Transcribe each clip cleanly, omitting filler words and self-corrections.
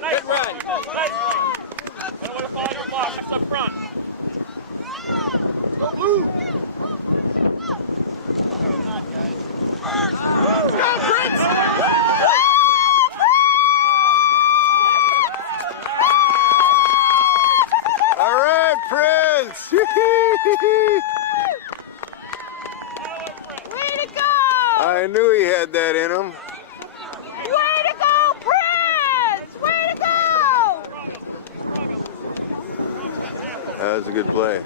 Nice run. Nice run. I don't want to follow your block. That's up front. All right, Prince. Way to go! I knew he had that in him. Way to go, Prince! Way to go! That was a good play.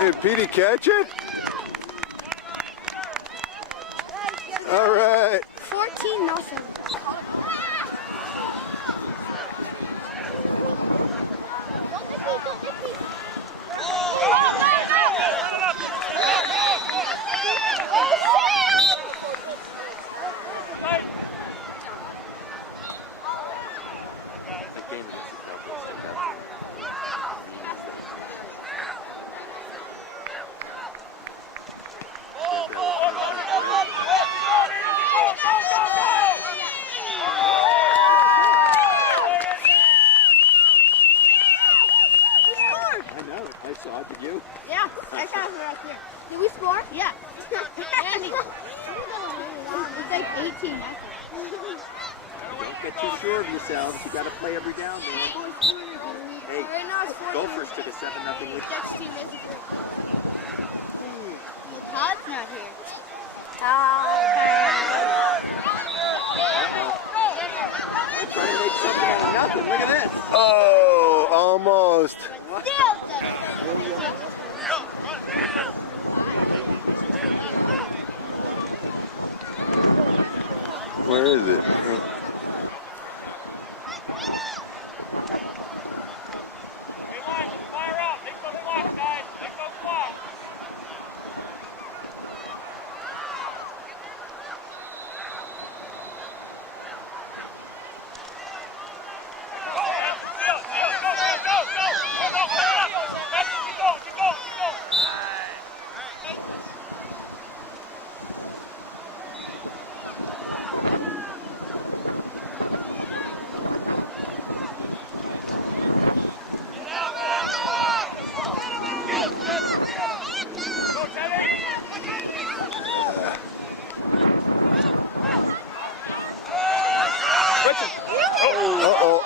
Did Petey catch it? All right. 14-0. Yeah, I shot it right there. Did we score? Yeah. It's like 18. Don't get too sure of yourselves. You got to play every down, man. Hey, Gophers took a 7-0 lead. Todd's not here. I'm trying to make something out of nothing. Look at this. Oh, almost. Where is it?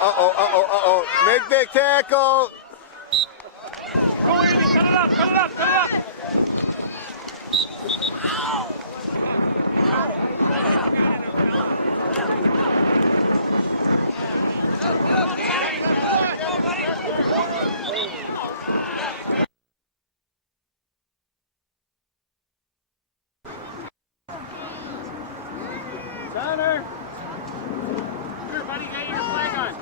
Uh-oh. Make that tackle. Go easy. Cut it up. Cut it up. Cut it up. Center. Here, buddy, get your flag on.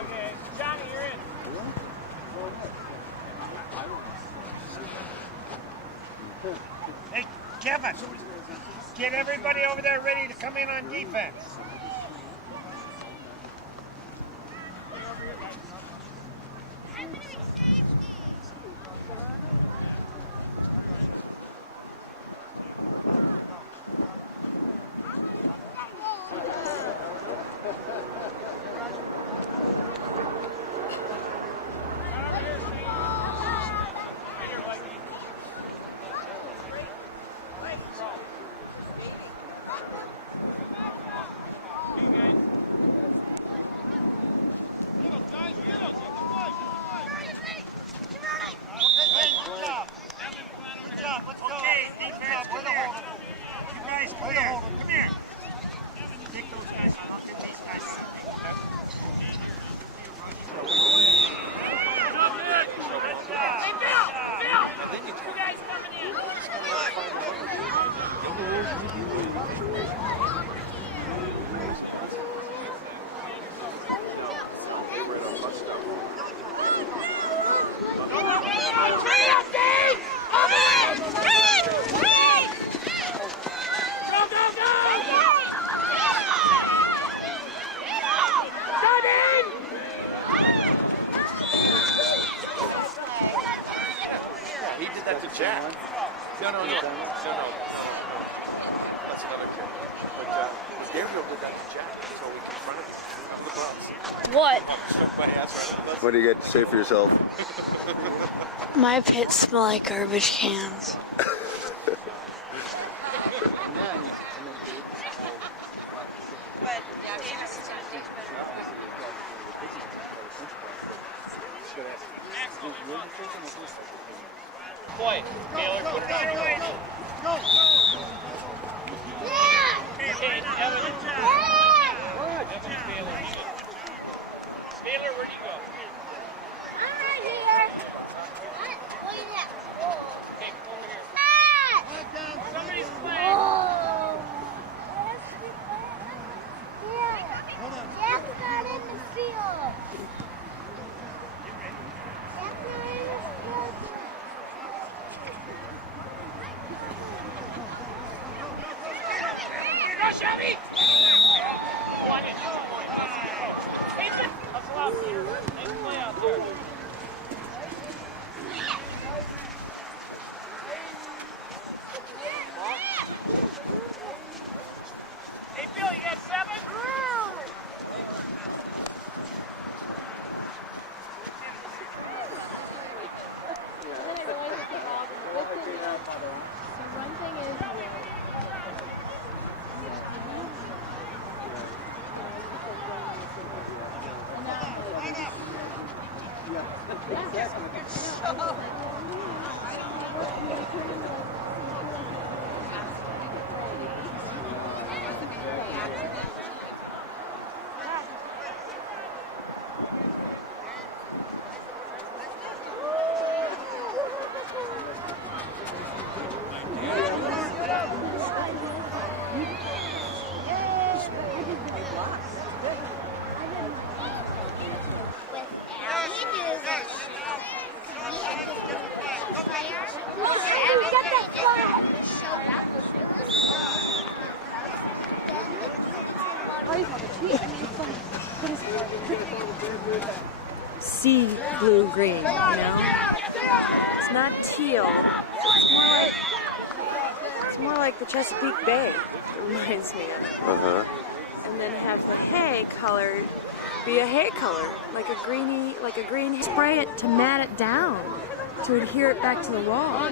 Okay, Johnny, you're in. Hey, Kevin, get everybody over there ready to come in on defense. Jack. No. That's another kid. But Gabriel did that to Jack, so we confronted him on the bus. What? My ass right on the bus. What do you got to say for yourself? My pits smell like garbage cans. Boy, Taylor, put it on. Go! Okay, Evan. Taylor, where'd you go? I'm right here. Look at that. Okay, come over here. Somebody's playing. Oh. Jack's not in the field. Jack's not in the field. Go, Shelby! One inch. Hustle out, Peter. Nice play out there. Hey, Bill, you got 7? Sea blue green, you know? It's not teal. It's more like the Chesapeake Bay, it reminds me of. Uh-huh. And then have the hay colored be a hay color, like a green. Spray it to mat it down, to adhere it back to the wall.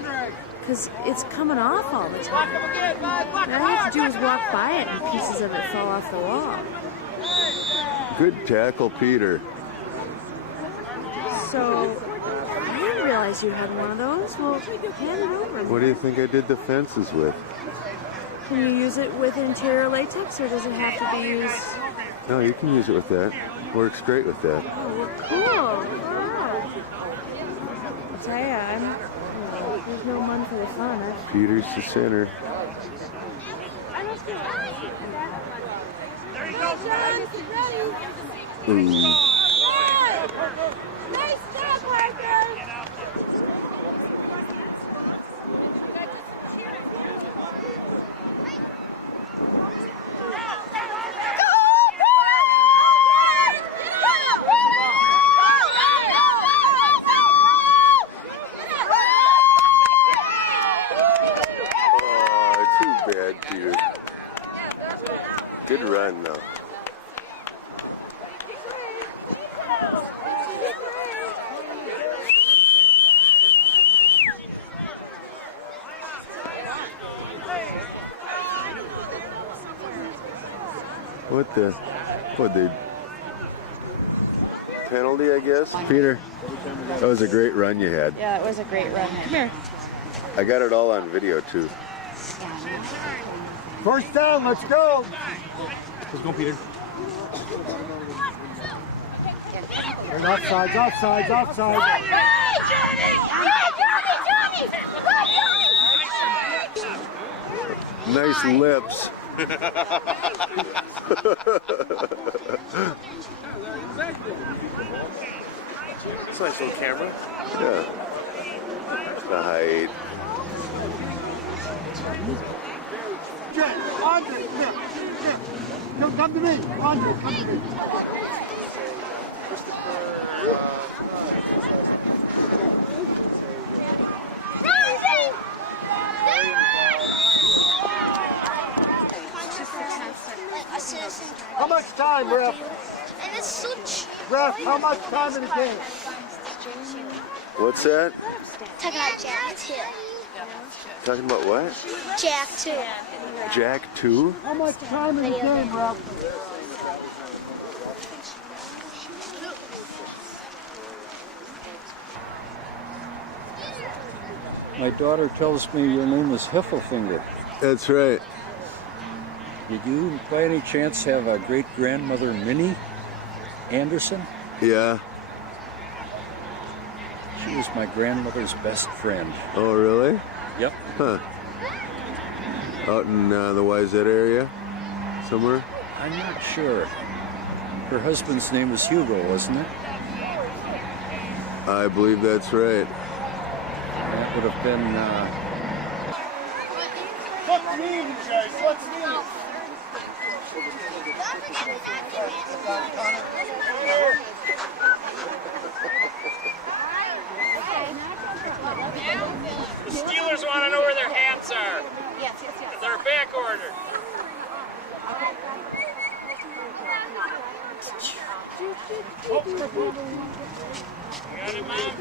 Because it's coming off all the time. And all you have to do is walk by it and pieces of it fall off the wall. Good tackle, Peter. So, I didn't realize you had one of those. Well, hand it over. What do you think I did the fences with? Can you use it with interior latex, or does it have to be used? No, you can use it with that. Works great with that. Oh, well, cool. Wow. I'll tell you, there's no one for the fun. Peter's the center. There you go, son. Ooh. Nice step, Parker. Oh, too bad, Peter. Good run, though. What the penalty, I guess? Peter, that was a great run you had. Yeah, it was a great run. Come here. I got it all on video, too. First down, let's go. Let's go, Peter. And offsides. Nice lips. It's a nice little camera. Yeah. The height. Andre, no, come to me. Andre, come to me. Rosie! time, ref? And it's so cheap. Ref, how much time in the game? What's that? Talking about Jack 2. Talking about what? Jack 2. Jack 2? How much time in the game, ref? My daughter tells me your name is Heffelfinger. That's right. Did you, by any chance, have a great-grandmother, Minnie Anderson? Yeah. She was my grandmother's best friend. Oh, really? Yep. Huh. Out in the YZ area? Somewhere? I'm not sure. Her husband's name was Hugo, wasn't it? I believe that's right. That would have been, What's needed, guys? What's needed? The Steelers want to know where their hats are. Yes. They're back ordered. Got it, Mom?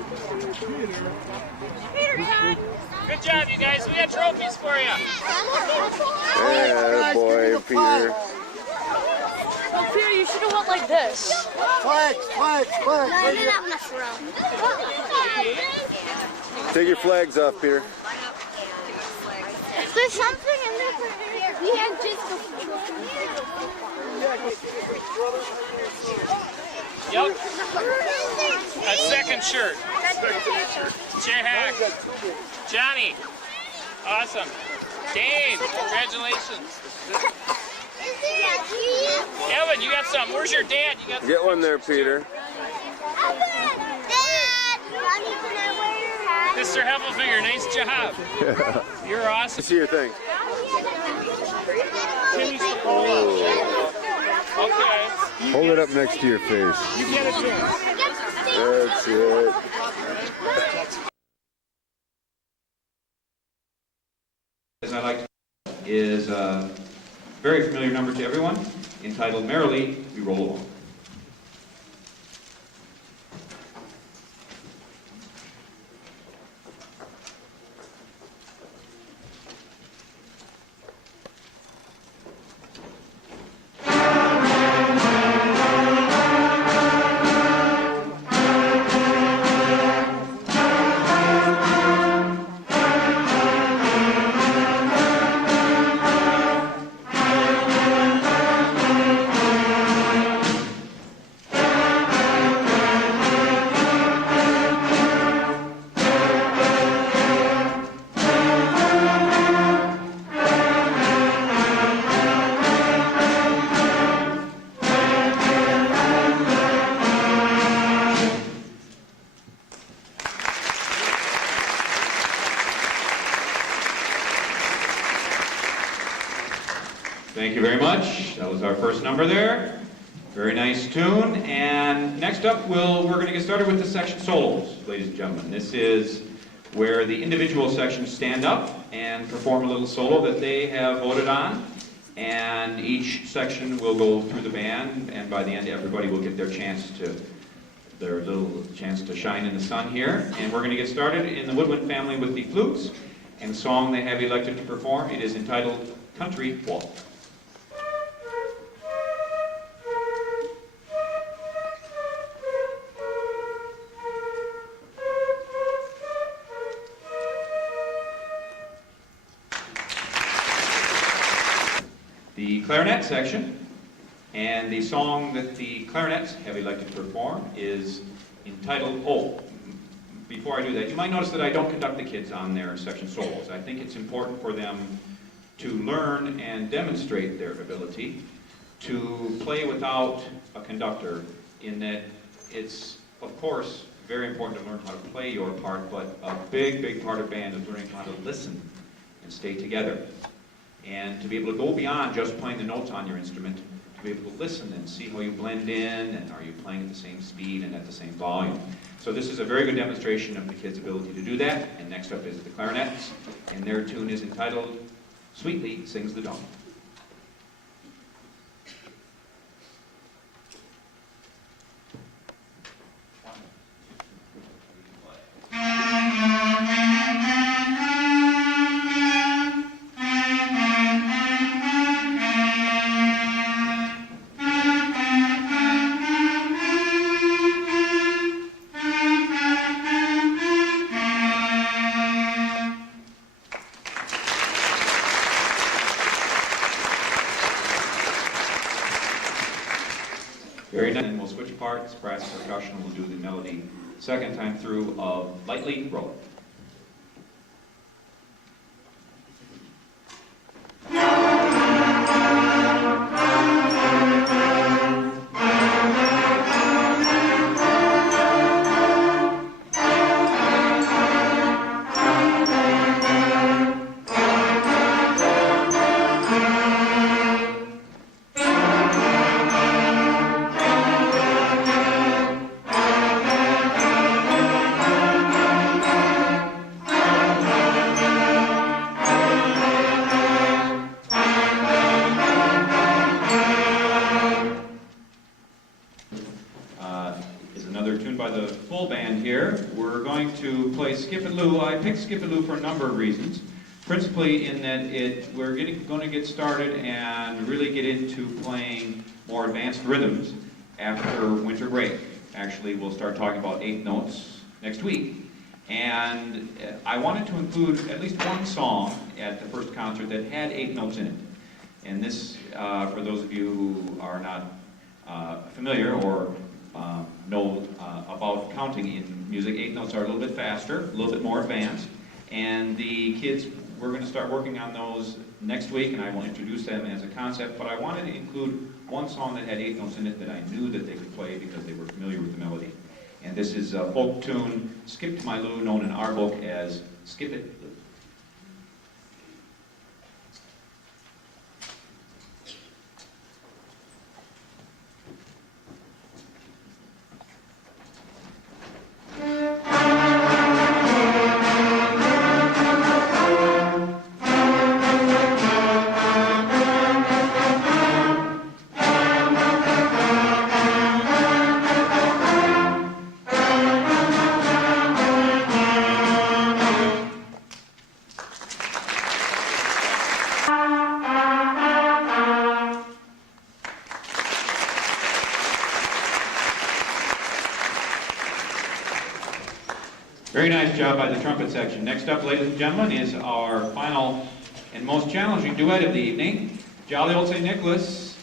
Good job, you guys. We got trophies for you. Yeah, boy, Peter. Oh, Peter, you should have went like this. Flags, flags, flags. No, they're not gonna throw. Take your flags off, Peter. There's something in there. We had just Yep. That second shirt. Jack. Johnny. Awesome. Dave, congratulations. Evan, you got something. Where's your dad? You got Get one there, Peter. Dad! Mommy, can I wear your hat? Mr. Heffelfinger, nice job. You're awesome. See your thing. Okay. Hold it up next to your face. You get it too. That's it. As I like to is a very familiar number to everyone, entitled Merrily We Roll Along. Thank you very much. That was our first number there. Very nice tune. And next up, we're going to get started with the section solos, ladies and gentlemen. This is where the individual sections stand up and perform a little solo that they have voted on. And each section will go through the band, and by the end, everybody will get their little chance to shine in the sun here. And we're going to get started in the Woodwind family with the flutes and the song they have elected to perform. It is entitled Country Walk. The clarinet section, and the song that the clarinets have elected to perform is entitled, before I do that, you might notice that I don't conduct the kids on their section solos. I think it's important for them to learn and demonstrate their ability to play without a conductor, in that it's, of course, very important to learn how to play your part, but a big, big part of band is learning how to listen and stay together. And to be able to go beyond just playing the notes on your instrument, to be able to listen and see how you blend in, and are you playing at the same speed and at the same volume. So this is a very good demonstration of the kids' ability to do that. And next up is the clarinets, and their tune is entitled Sweetly Sings the Dawn. percussion will do the melody second time through of Lightly Roll. I picked Skip-a-Loo for a number of reasons, principally in that we're going to get started and really get into playing more advanced rhythms after winter break. Actually, we'll start talking about 8 notes next week. And I wanted to include at least one song at the first concert that had 8 notes in it. And this, for those of you who are not familiar or know about counting in music, 8 notes are a little bit faster, a little bit more advanced, and the kids, we're going to start working on those next week, and I will introduce them as a concept, but I wanted to include one song that had 8 notes in it that I knew that they could play because they were familiar with the melody. And this is a folk tune, Skip to My Lou, known in our book as Skip It, Lou. Very nice job by the trumpet section. Next up, ladies and gentlemen, is our final and most challenging duet of the evening. Jolly Old St. Nicholas,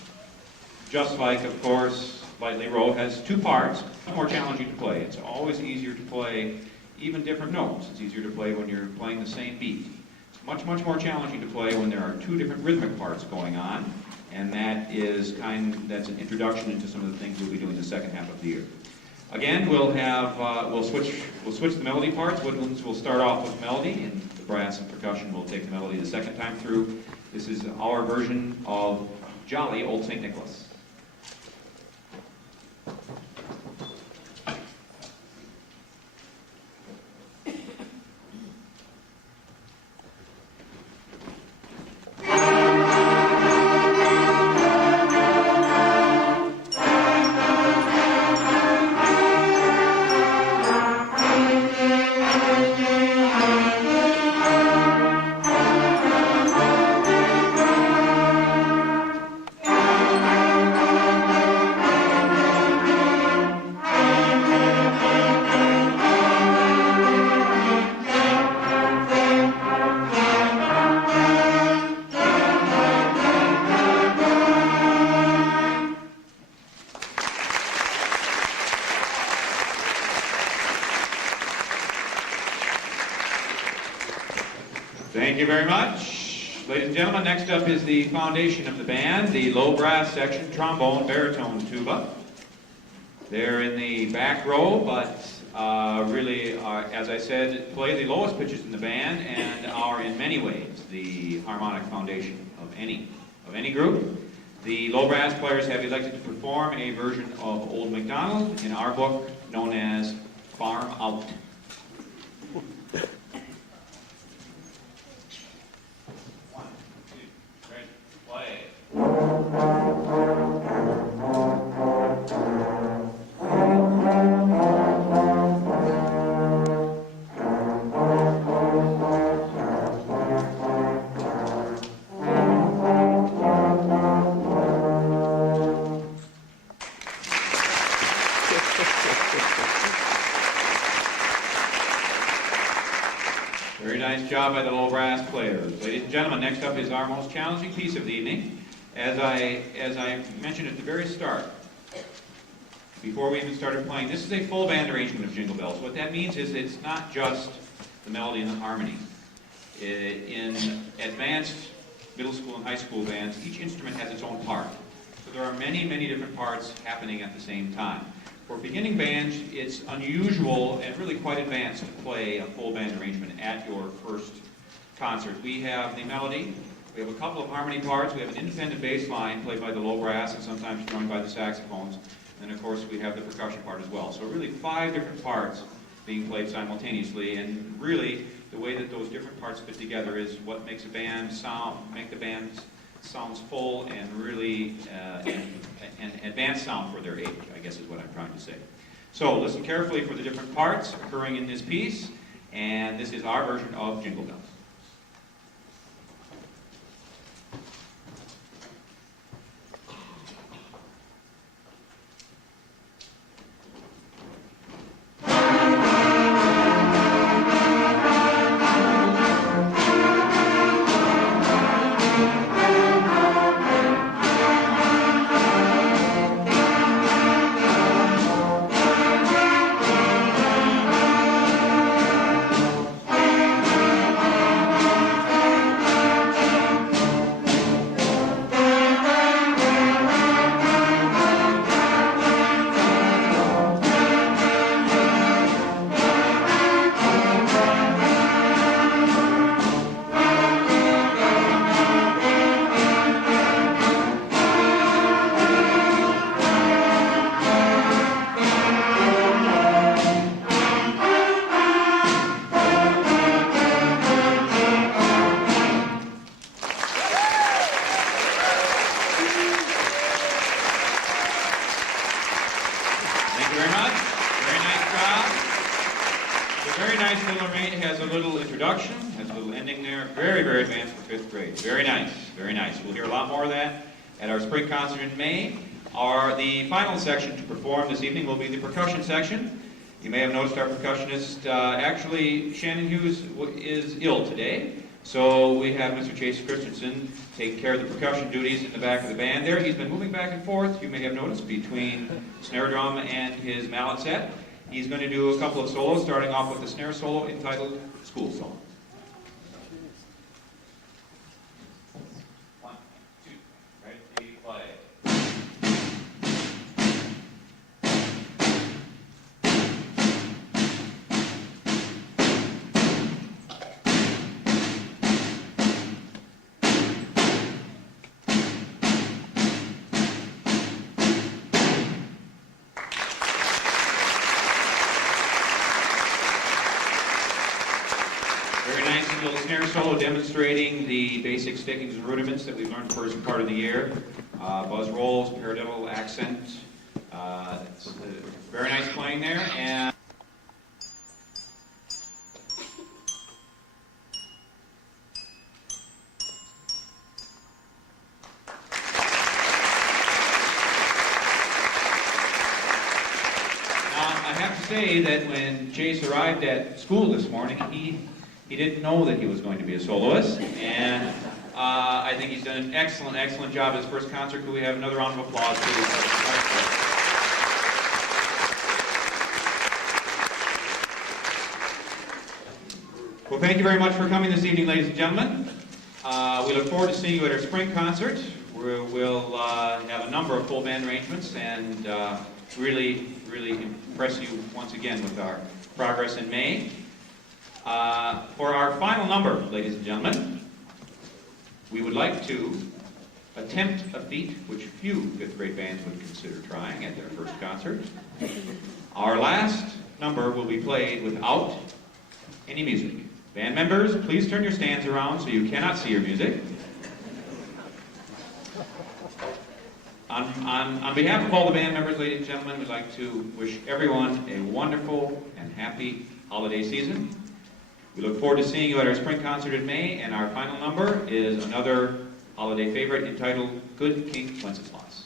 just like, of course, Lightly Roll, has 2 parts. Much more challenging to play. It's always easier to play even different notes. It's easier to play when you're playing the same beat. It's much, much more challenging to play when there are 2 different rhythmic parts going on, and that's an introduction into some of the things we'll be doing the second half of the year. Again, we'll switch the melody parts. Woodlands will start off with melody, and the brass and percussion will take the melody the second time through. This is our version of Jolly Old St. Nicholas. Thank you very much. Ladies and gentlemen, next up is the foundation of the band, the low brass section, trombone, baritone, tuba. They're in the back row, but really, as I said, play the lowest pitches in the band and are in many ways the harmonic foundation of any group. The low brass players have elected to perform a version of Old MacDonald, in our book known as Farm Out. Very nice job by the low brass players. Ladies and gentlemen, next up is our most challenging piece of the evening. As I mentioned at the very start, before we even started playing. This is a full band arrangement of Jingle Bells. What that means is it's not just the melody and the harmony. In advanced middle school and high school bands, each instrument has its own part. So there are many, many different parts happening at the same time. For beginning bands, it's unusual and really quite advanced to play a full band arrangement at your first concert. We have the melody, we have a couple of harmony parts, we have an independent bass line played by the low brass and sometimes joined by the saxophones, and of course we have the percussion part as well. So really 5 different parts being played simultaneously, and really the way that those different parts fit together is what makes a band make the band sounds full and really an advanced sound for their age, I guess is what I'm trying to say. So listen carefully for the different parts occurring in this piece, and this is our version of Jingle Bells. Concert in May. The final section to perform this evening will be the percussion section. You may have noticed our percussionist, actually Shannon Hughes is ill today, so we have Mr. Chase Christensen take care of the percussion duties in the back of the band there. He's been moving back and forth, you may have noticed, between snare drum and his mallet set. He's going to do a couple of solos, starting off with the snare solo entitled School Song. Solo demonstrating the basic stickings and rudiments that we've learned the first part of the year. Buzz rolls, paradiddle, accent. It's very nice playing there. And now, I have to say that when Chase arrived at school this morning, he didn't know that he was going to be a soloist, and I think he's done an excellent, excellent job at his first concert. Could we have another round of applause, please? Well, thank you very much for coming this evening, ladies and gentlemen. We look forward to seeing you at our spring concert, where we'll have a number of full band arrangements and really, really impress you once again with our progress in May. For our final number, ladies and gentlemen, we would like to attempt a feat which few fifth grade bands would consider trying at their first concert. Our last number will be played without any music. Band members, please turn your stands around so you cannot see your music. On behalf of all the band members, ladies and gentlemen, we'd like to wish everyone a wonderful and happy holiday season. We look forward to seeing you at our spring concert in May, and our final number is another holiday favorite entitled Good King Wenceslas.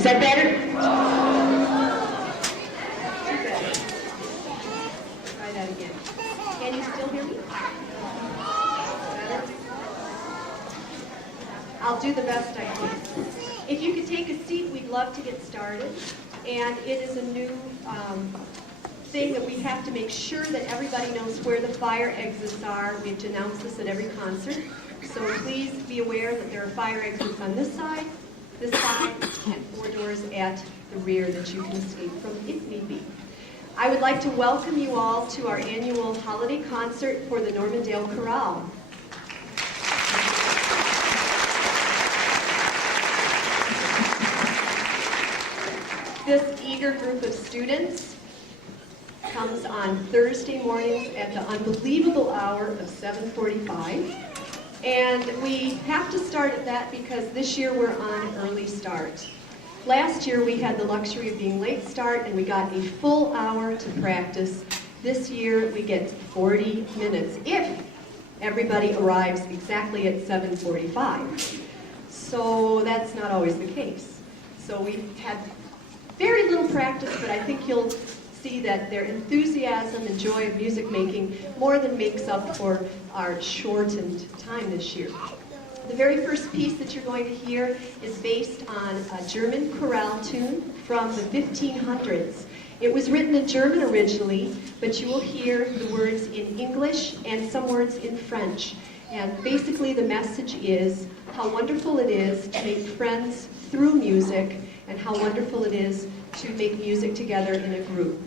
Is that better? Try that again. Can you still hear me? Better? I'll do the best I can. If you could take a seat, we'd love to get started. And it is a new thing that we have to make sure that everybody knows where the fire exits are. We have to announce this at every concert. So please be aware that there are fire exits on this side, and 4 doors at the rear that you can escape from if need be. I would like to welcome you all to our annual holiday concert for the Normandale Chorale. This eager group of students comes on Thursday mornings at the unbelievable hour of 7:45. And we have to start at that because this year we're on early start. Last year we had the luxury of being late start and we got a full hour to practice. This year we get 40 minutes if everybody arrives exactly at 7:45. So that's not always the case. So we've had very little practice, but I think you'll see that their enthusiasm and joy of music making more than makes up for our shortened time this year. The very first piece that you're going to hear is based on a German chorale tune from the 1500s. It was written in German originally, but you will hear the words in English and some words in French. And basically the message is how wonderful it is to make friends through music and how wonderful it is to make music together in a group.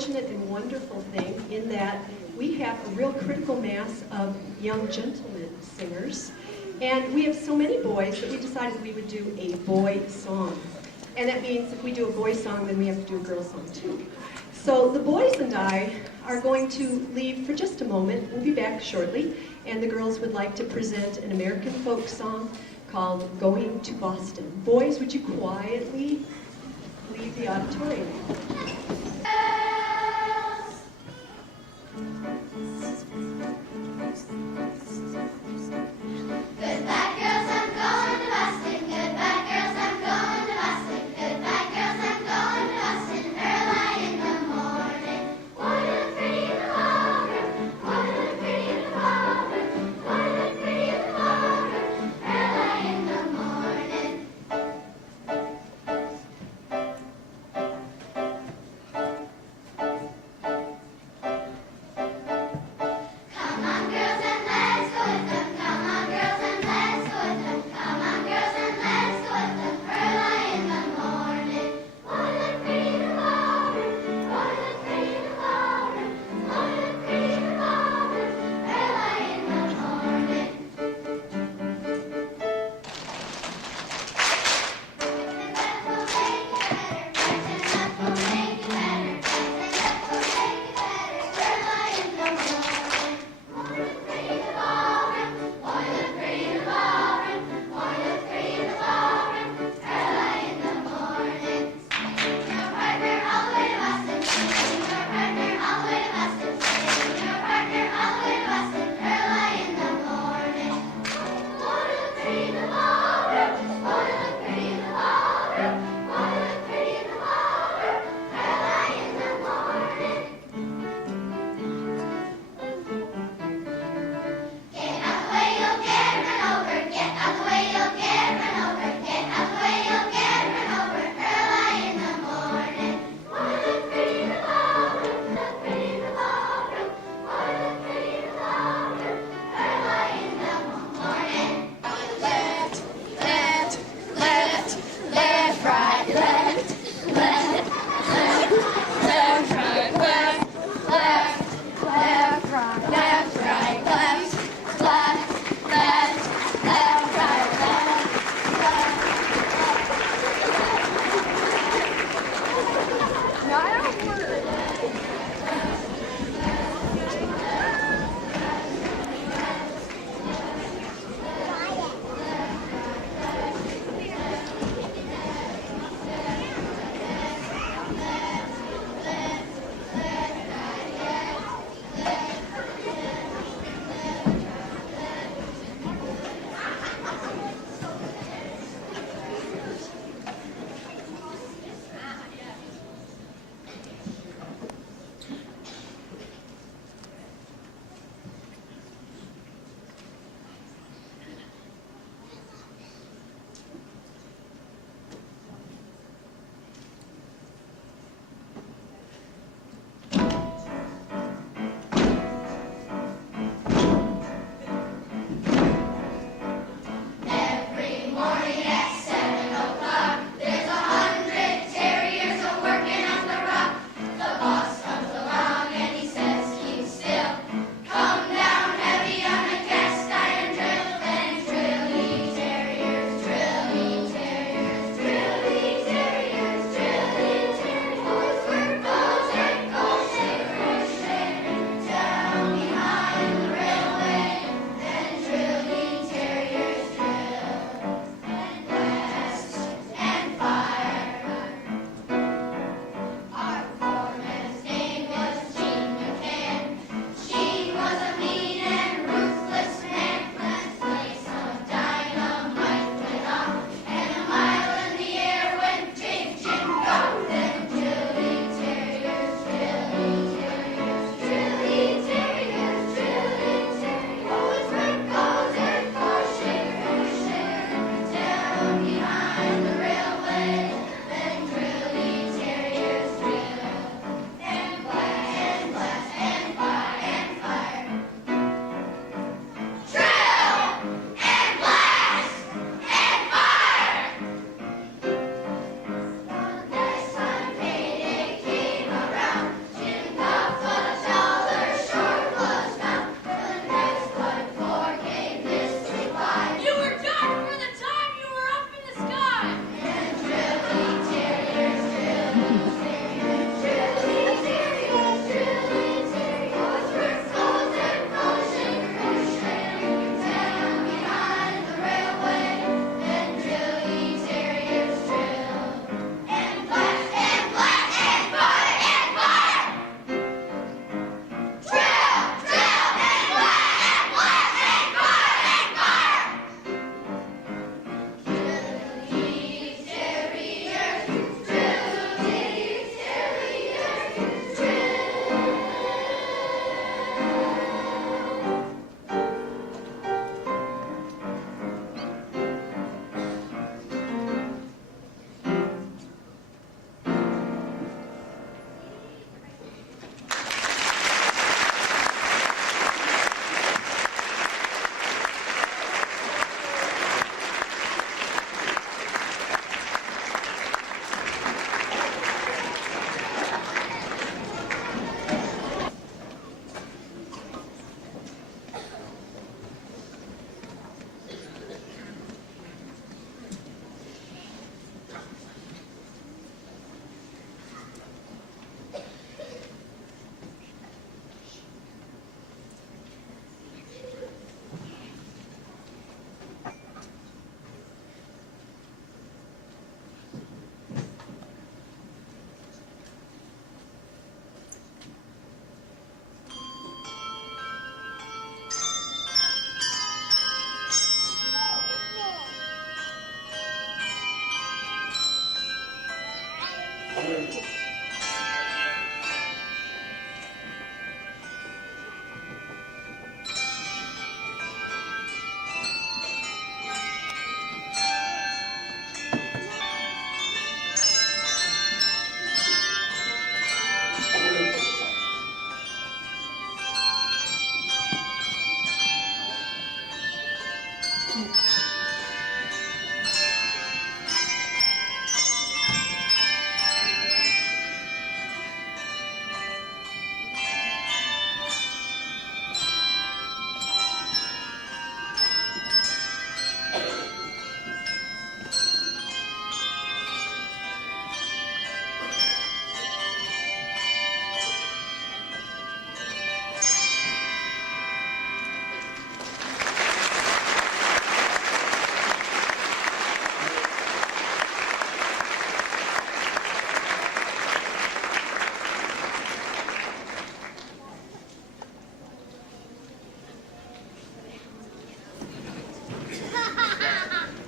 fortunate and wonderful thing in that we have a real critical mass of young gentlemen singers. And we have so many boys that we decided we would do a boy song. And that means if we do a boy song, then we have to do a girl song too. So the boys and I are going to leave for just a moment. We'll be back shortly. And the girls would like to present an American folk song called Going to Boston. Boys, would you quietly leave the auditorium? Goodbye, girls, I'm going to Boston. Goodbye, girls, I'm going to Boston. Goodbye, girls, I'm going to Boston. Early in the morning. Why look pretty in the ballroom? Why look pretty in the ballroom? Why look pretty in the ballroom? Early in the morning.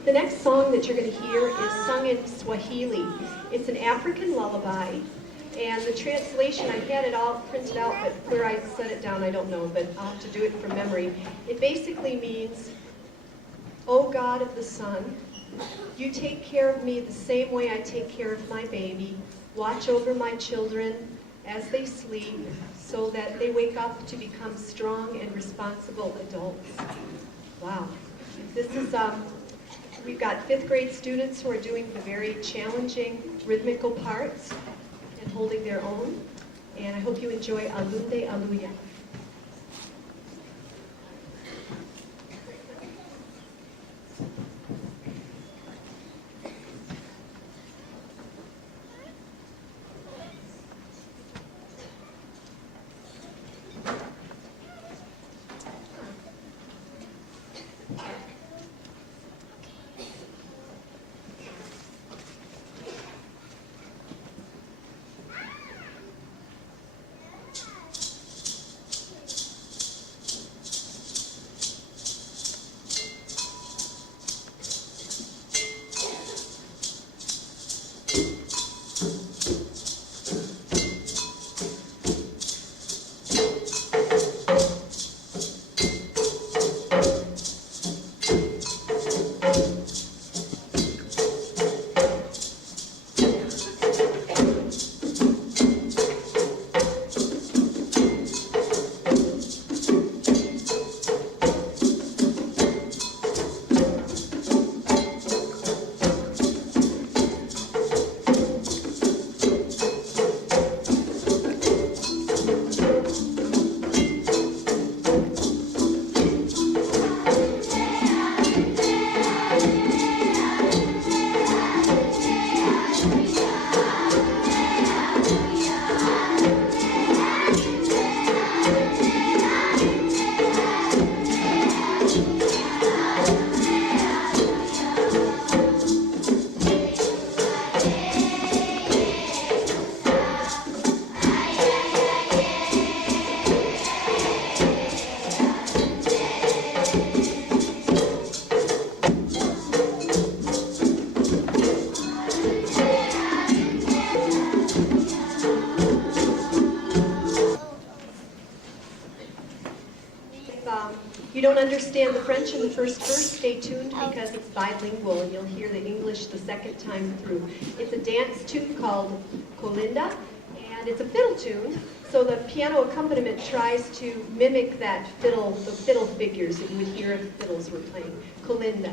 The next song that you're going to hear is sung in Swahili. It's an African lullaby, and the translation, I had it all printed out, but where I set it down, I don't know, but I'll have to do it from memory. It basically means, "O God of the sun, you take care of me the same way I take care of my baby. Watch over my children as they sleep so that they wake up to become strong and responsible adults." Wow. This is, we've got 5th grade students who are doing the very challenging rhythmical parts and holding their own. And I hope you enjoy Alunde Aluya. You don't understand the French in the first verse, stay tuned because it's bilingual and you'll hear the English the second time through. It's a dance tune called Colinda, and it's a fiddle tune, so the piano accompaniment tries to mimic that fiddle, the fiddle figures that you would hear if fiddles were playing. Colinda.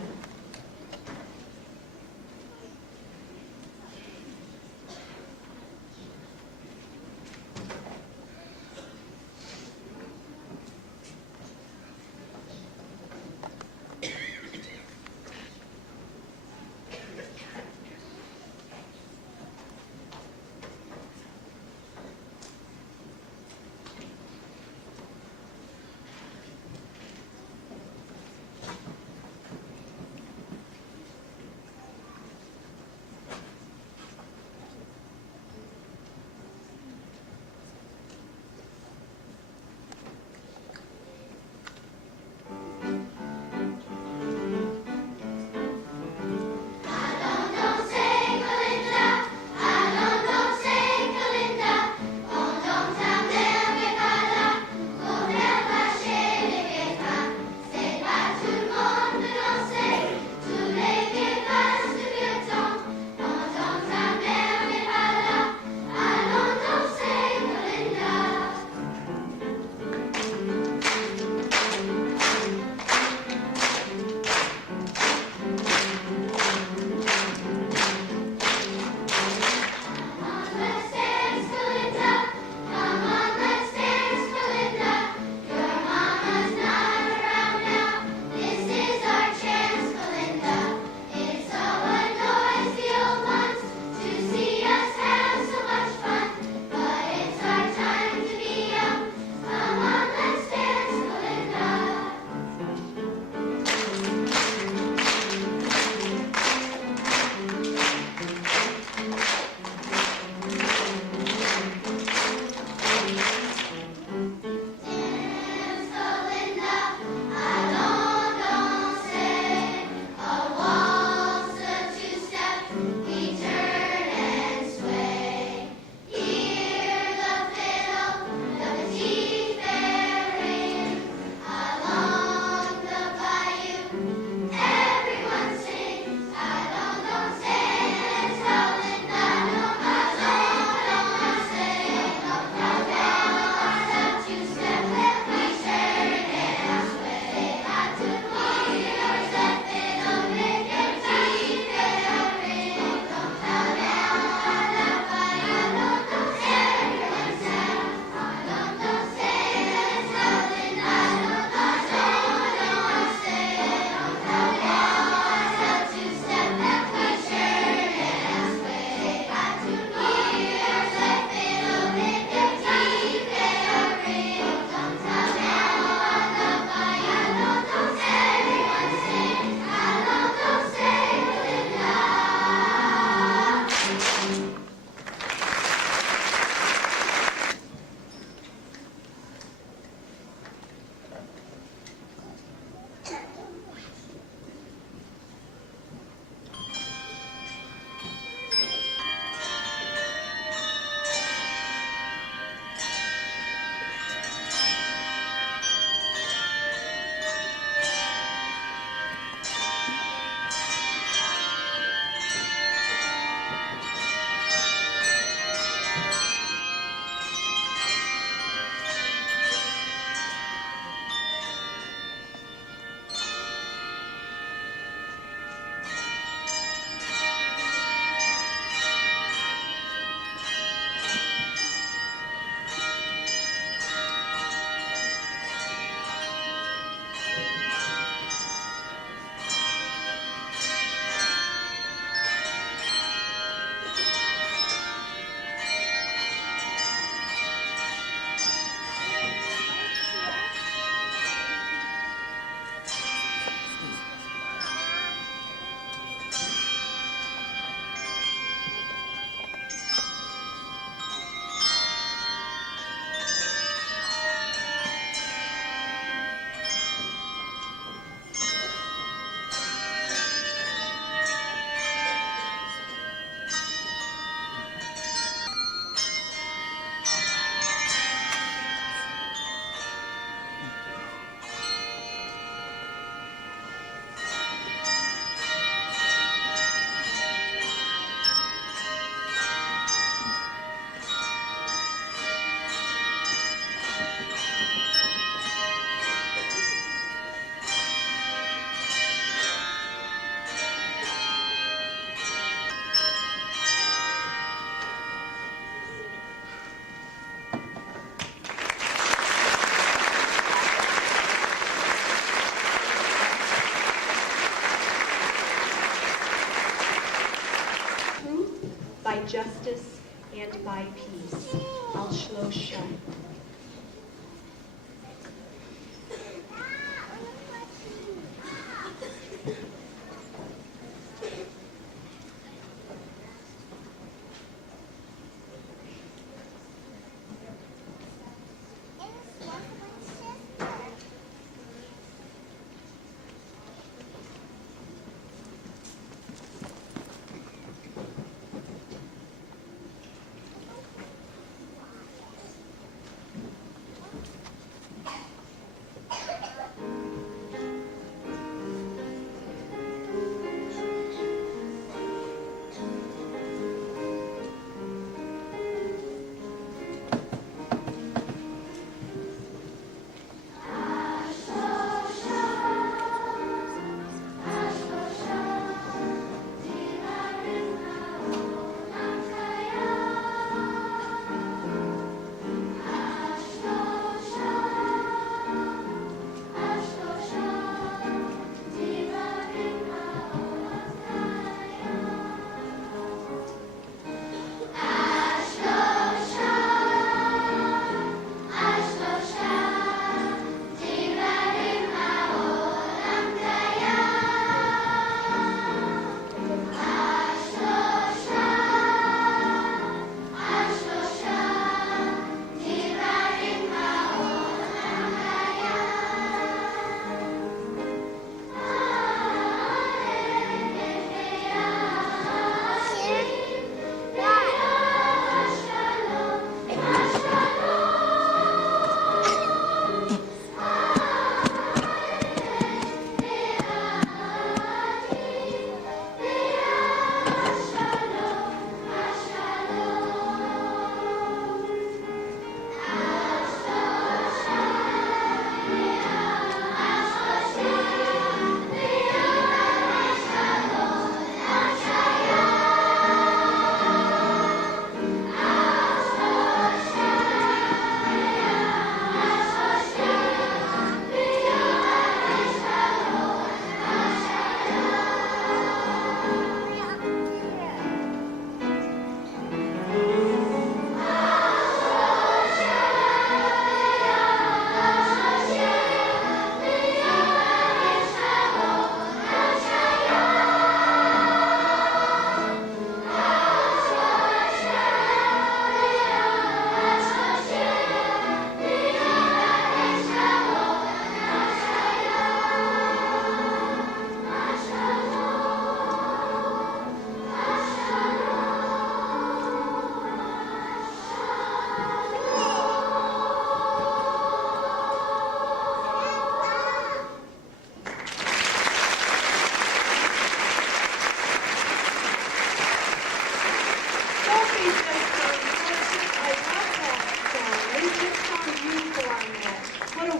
justice, and by peace. Al Shlosha.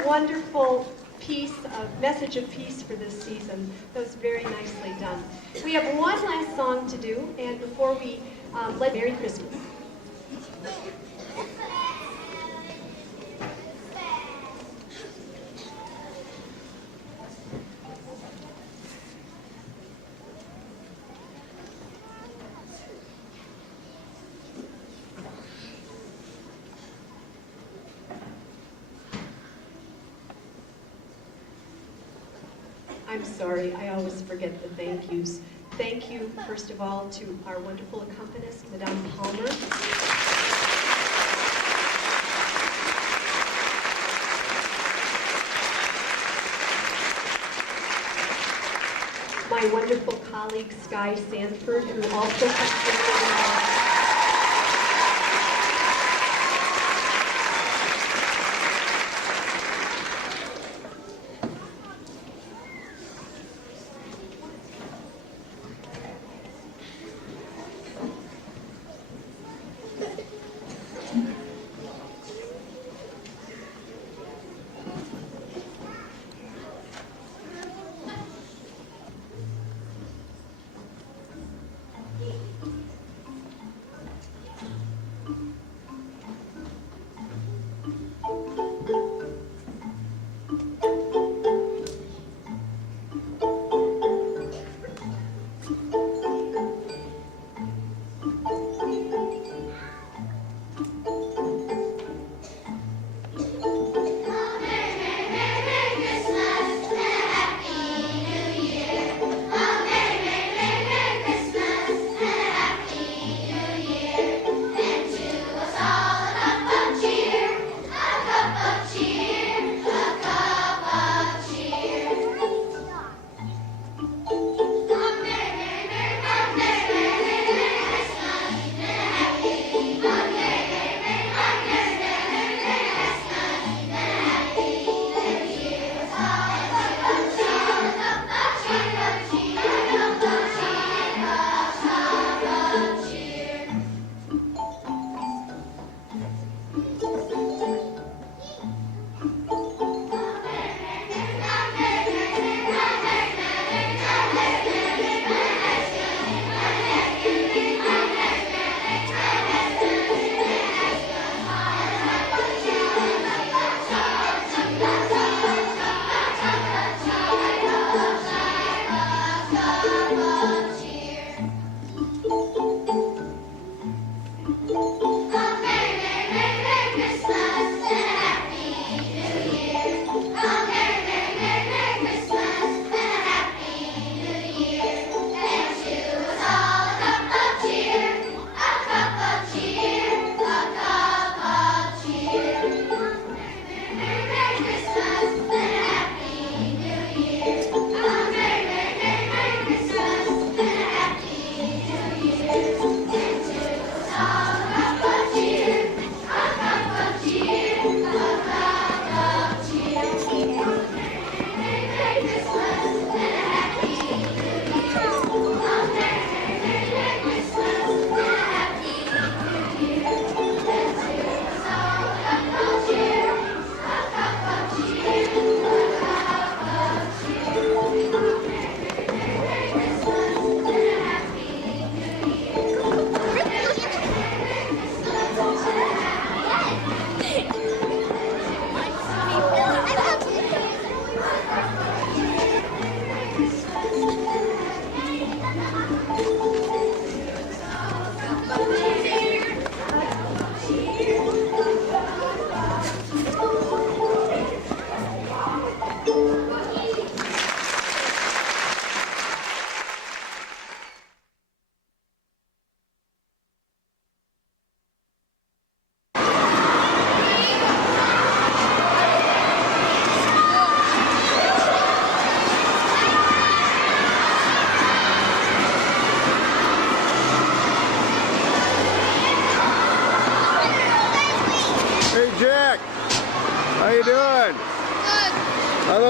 Wonderful piece of message of peace for this season. That was very nicely done. We have one last song to do, and before we let Merry Christmas. I'm sorry, I always forget the thank yous. Thank you, first of all, to our wonderful accompanist, Madame Palmer. My wonderful colleague, Sky Sanford, who also contributed.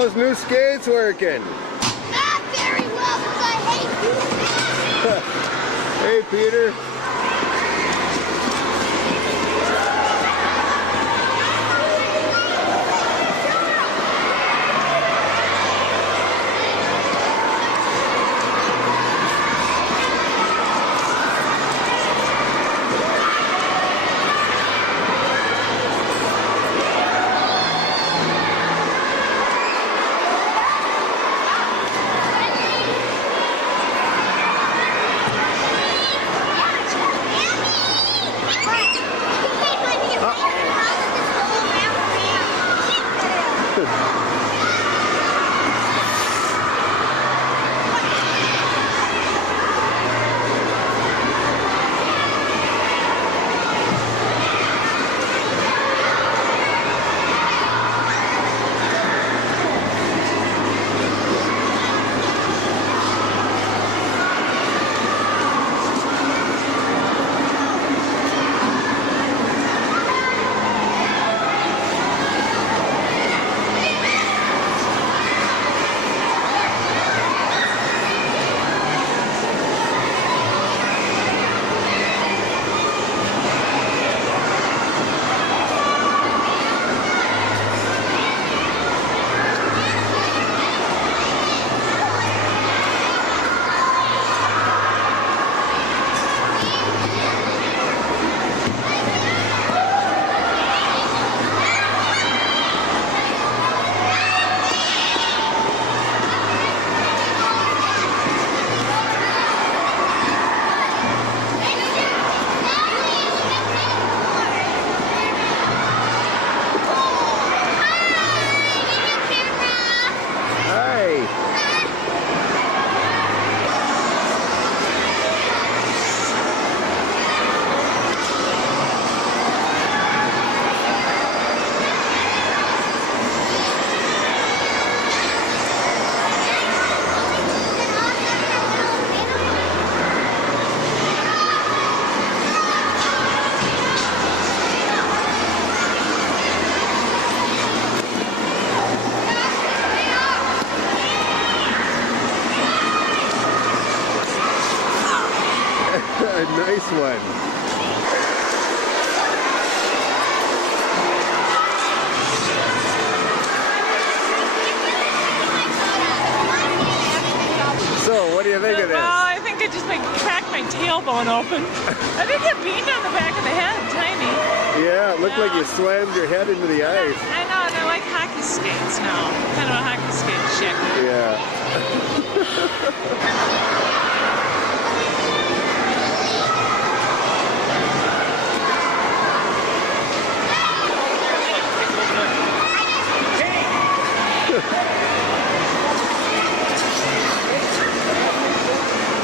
those new skates working? Not very well because I hate you. Hey, Peter. Nice one. So, what do you think of this? Well, I think I just cracked my tailbone open. I did get beaten on the back of the head, tiny. Yeah, it looked like you slammed your head into the ice. I know, and I like hockey skates now. Kind of a hockey skate chick. Yeah.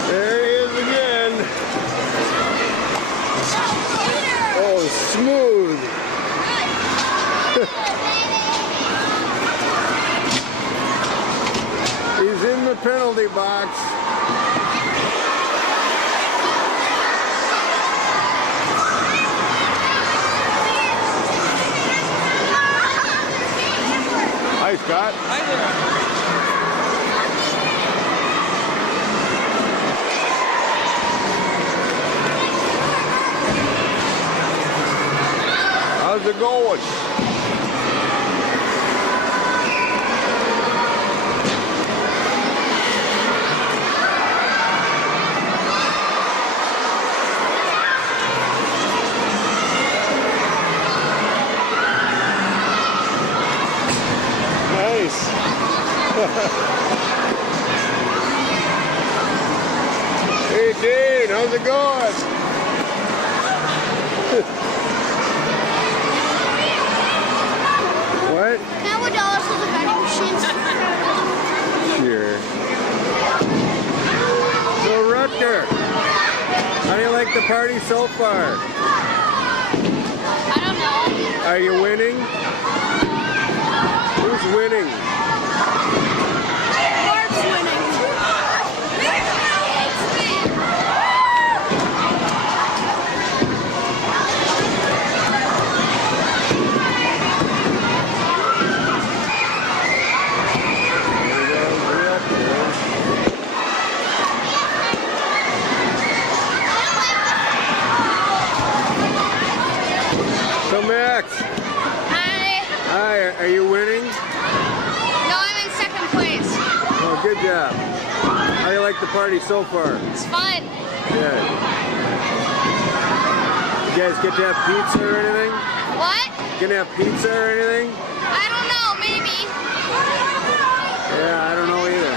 There he is again. Oh, smooth. He's in the penalty box. Hi, Scott. Hi there. How's it going? Nice. Hey, Dean, how's it going? What? Can I have $1 for the vending machines? Sure. So, Rutger, how do you like the party so far? I don't know. Are you winning? Who's winning? Mark's winning. Good job. How do you like the party so far? It's fun. Good. You guys get to have pizza or anything? What? Gonna have pizza or anything? I don't know, maybe. Yeah, I don't know either.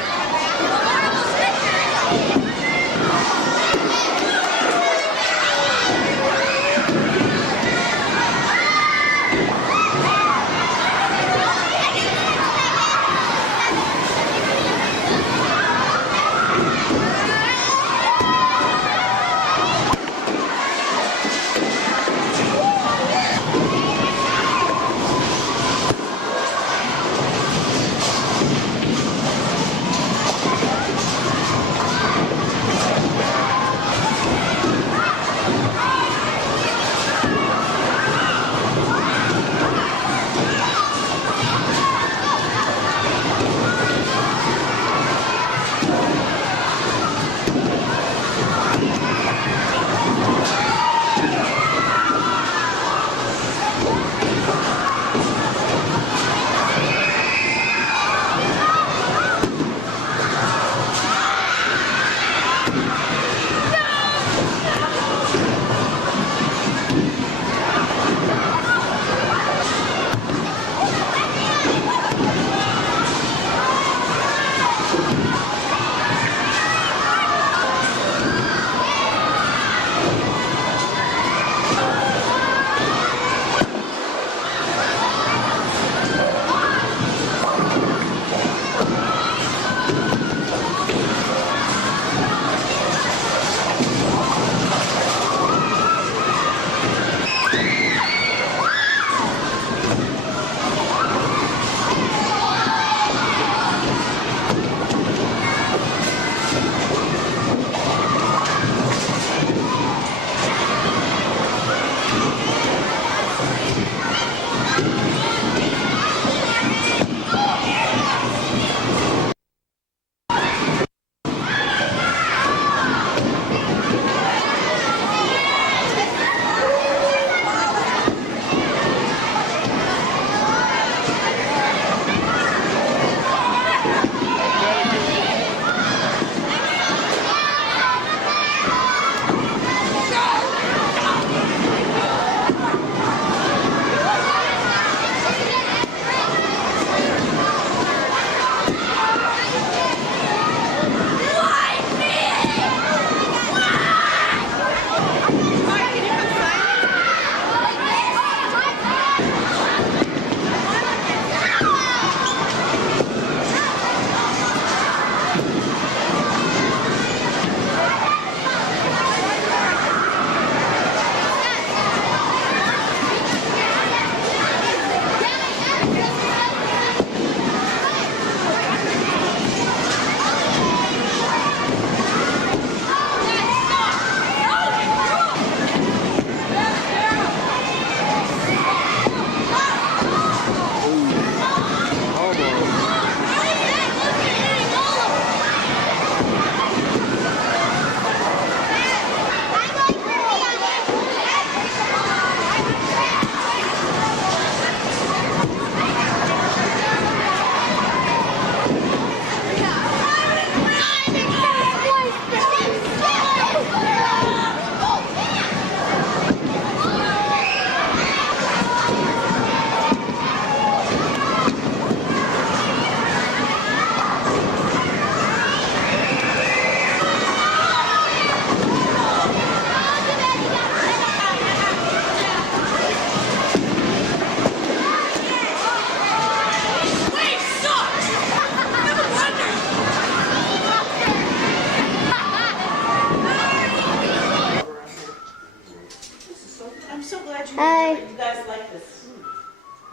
Hi. You guys like this?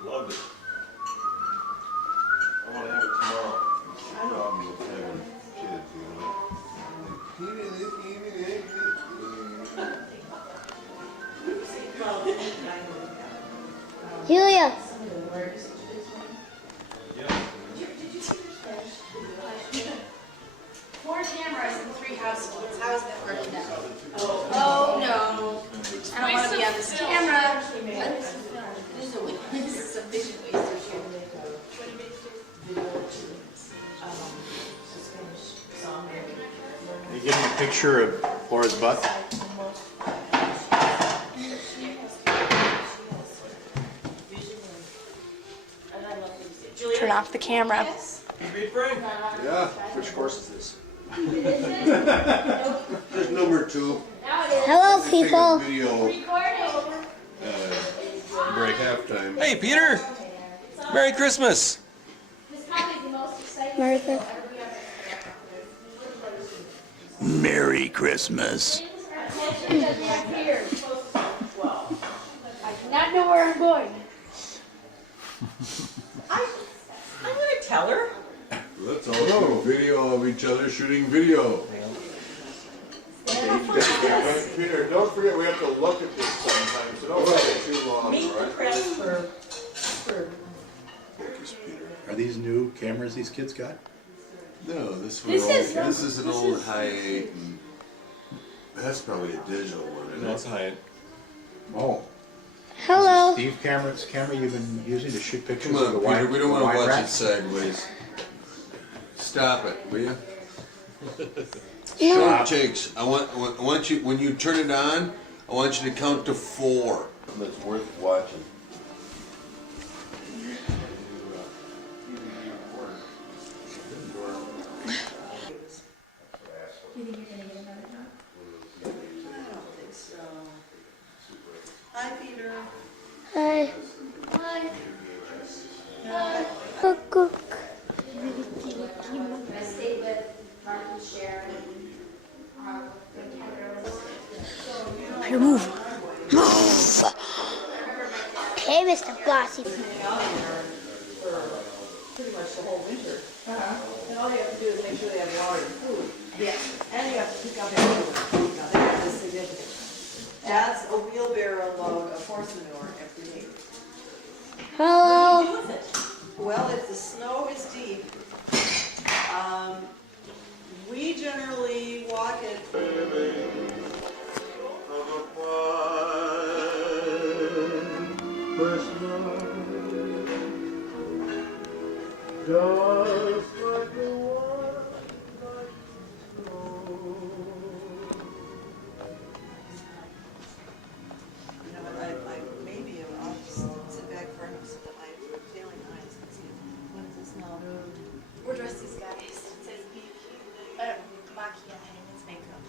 Loved it. I want to have it tomorrow. Problem with having kids, Julia. Four cameras in 3 households. How is that working out? Oh no. I don't want to be on this camera. This is a vision waster here. picture of Laura's butt? Turn off the camera. Yeah, which course is this? There's number 2. Hello, people. Video break halftime. Hey, Peter! Merry Christmas! Martha. Merry Christmas. I do not know where I'm going. I'm gonna tell her. Let's all shoot video of each other shooting video. Peter, don't forget we have to look at this sometimes, so don't wait too long, Meet the right? press for Are these new cameras these kids got? No, this is an This old is- Hi8. And that's probably a digital one. Isn't No, it? it's Hi8. Oh. Hello. Steve camera you've been using to shoot pictures Come of the on, Peter. wine. We don't want to wine watch rack? it sideways. Stop it, will you? No. Jakes, I want you, when you turn it on, I want you to count to 4. That's worth watching. You think you're gonna get another job? I don't think so. Hi, Peter. Hi. Hi. Cook. I stayed with Mark and Sharon. Here, move. Move. Okay, Mr. Glossy. Pretty much the whole winter. And all you have to do is make sure they have water and food. Yes. And you have to pick up everything. Now that is significant. That's a wheelbarrow load of horse manure every day. Hello. What do you do with it? Well, if the snow is deep, we generally walk it. You know what, I maybe I'll just sit back for a minute so that my failing eyes can see. What is this now? We're dressed these guys. It says maquillage. It's makeup.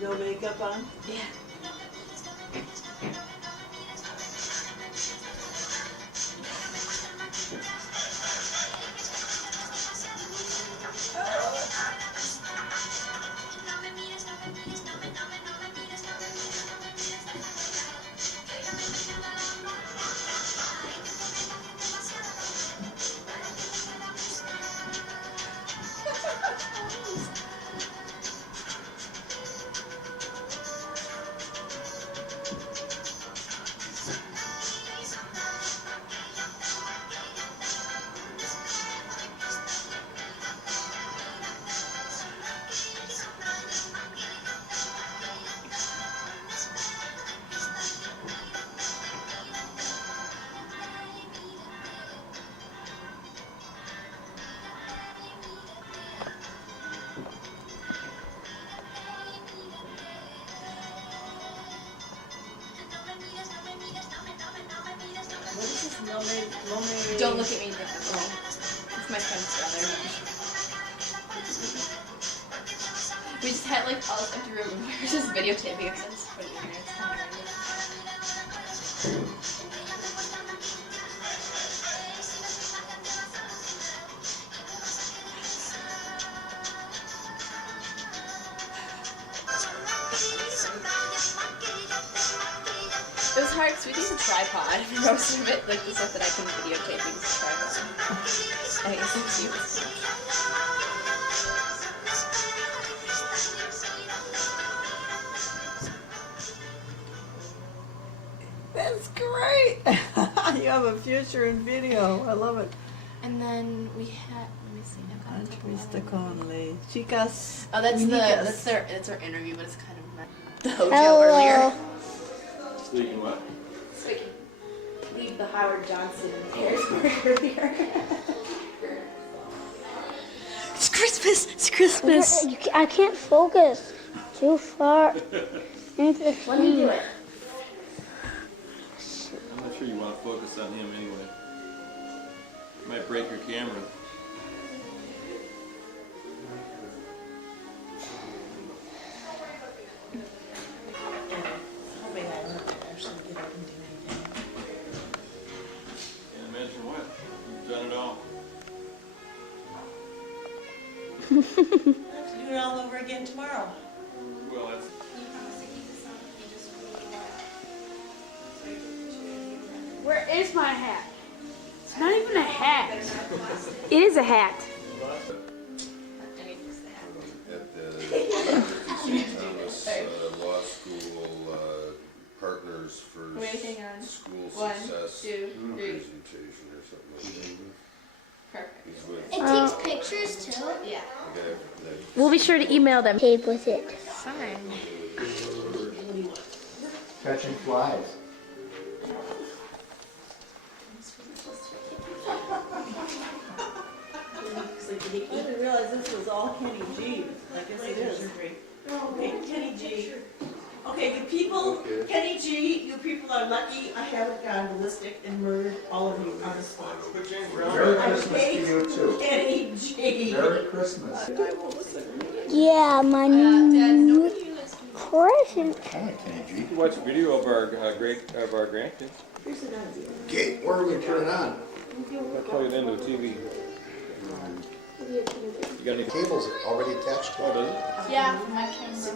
No makeup on? Yeah. What is this? Lome? Don't look at me. It's my friend's brother. We just had like all this empty room and we were just videotaping it since putting it in there. It's kind of random. It was hard because we used a tripod for most of it, like the stuff that I couldn't videotape because of the tripod. I think it's so cute. That's great! You have a future in video. I love it. And then we had, let me see, I've got a couple Entrevista other- con las chicas. Oh, that's únicas. that's our interview, but it's kind of. the hotel earlier. Speaking what? Speaking. Leave the Howard Johnson Harrisburg earlier. It's Christmas. It's Christmas. I can't focus. Too far. Let me do it. I'm not sure you want to focus on him anyway. You might break your camera. Can't imagine what. You've done it all. We'll have to do it all over again tomorrow. Well, that's... Where is my hat? It's not even a hat. It is a hat. At the St. Thomas Law School Partners for School Success presentation or something like that. It takes pictures too? Yeah. We'll be sure to email them. Tape with it. Fine. Catching flies. You didn't realize this was all Kenny G. I guess it is. Okay, Kenny G. Okay, you people, Kenny G, you people are lucky I haven't gone ballistic and murdered all of you on the spot. Merry Christmas to you too. Kenny G. Merry Christmas. Yeah, my new present. You can watch a video of our grandkids. Okay, where are we gonna turn it on? I'll play it into the TV. You got any Cable's already attached to it. Oh, does it? Yeah, my camera.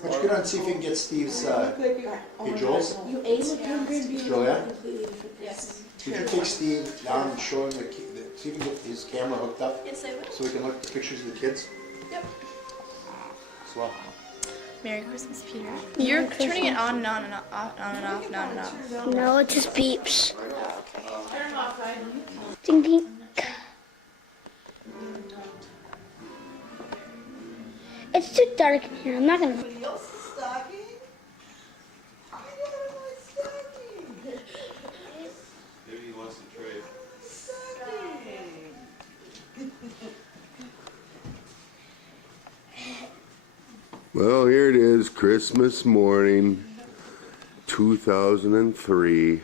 Why don't you get on and see if you can get Steve's, hey Jules? You ate it? Julia? Yes. Could you take Steve down and show him see if you can get his camera hooked up? Yes, I will. So we can look at the pictures of the kids? Yep. Swell. Merry Christmas, Peter. You're turning it on and on and off, on and off, and on and off. No, it just beeps. Turn them off, I Ding ding. It's too dark in here. I'm not gonna. Somebody else's stocking? I got my stocking. Maybe he wants to trade. Well, here it is, Christmas morning, 2003.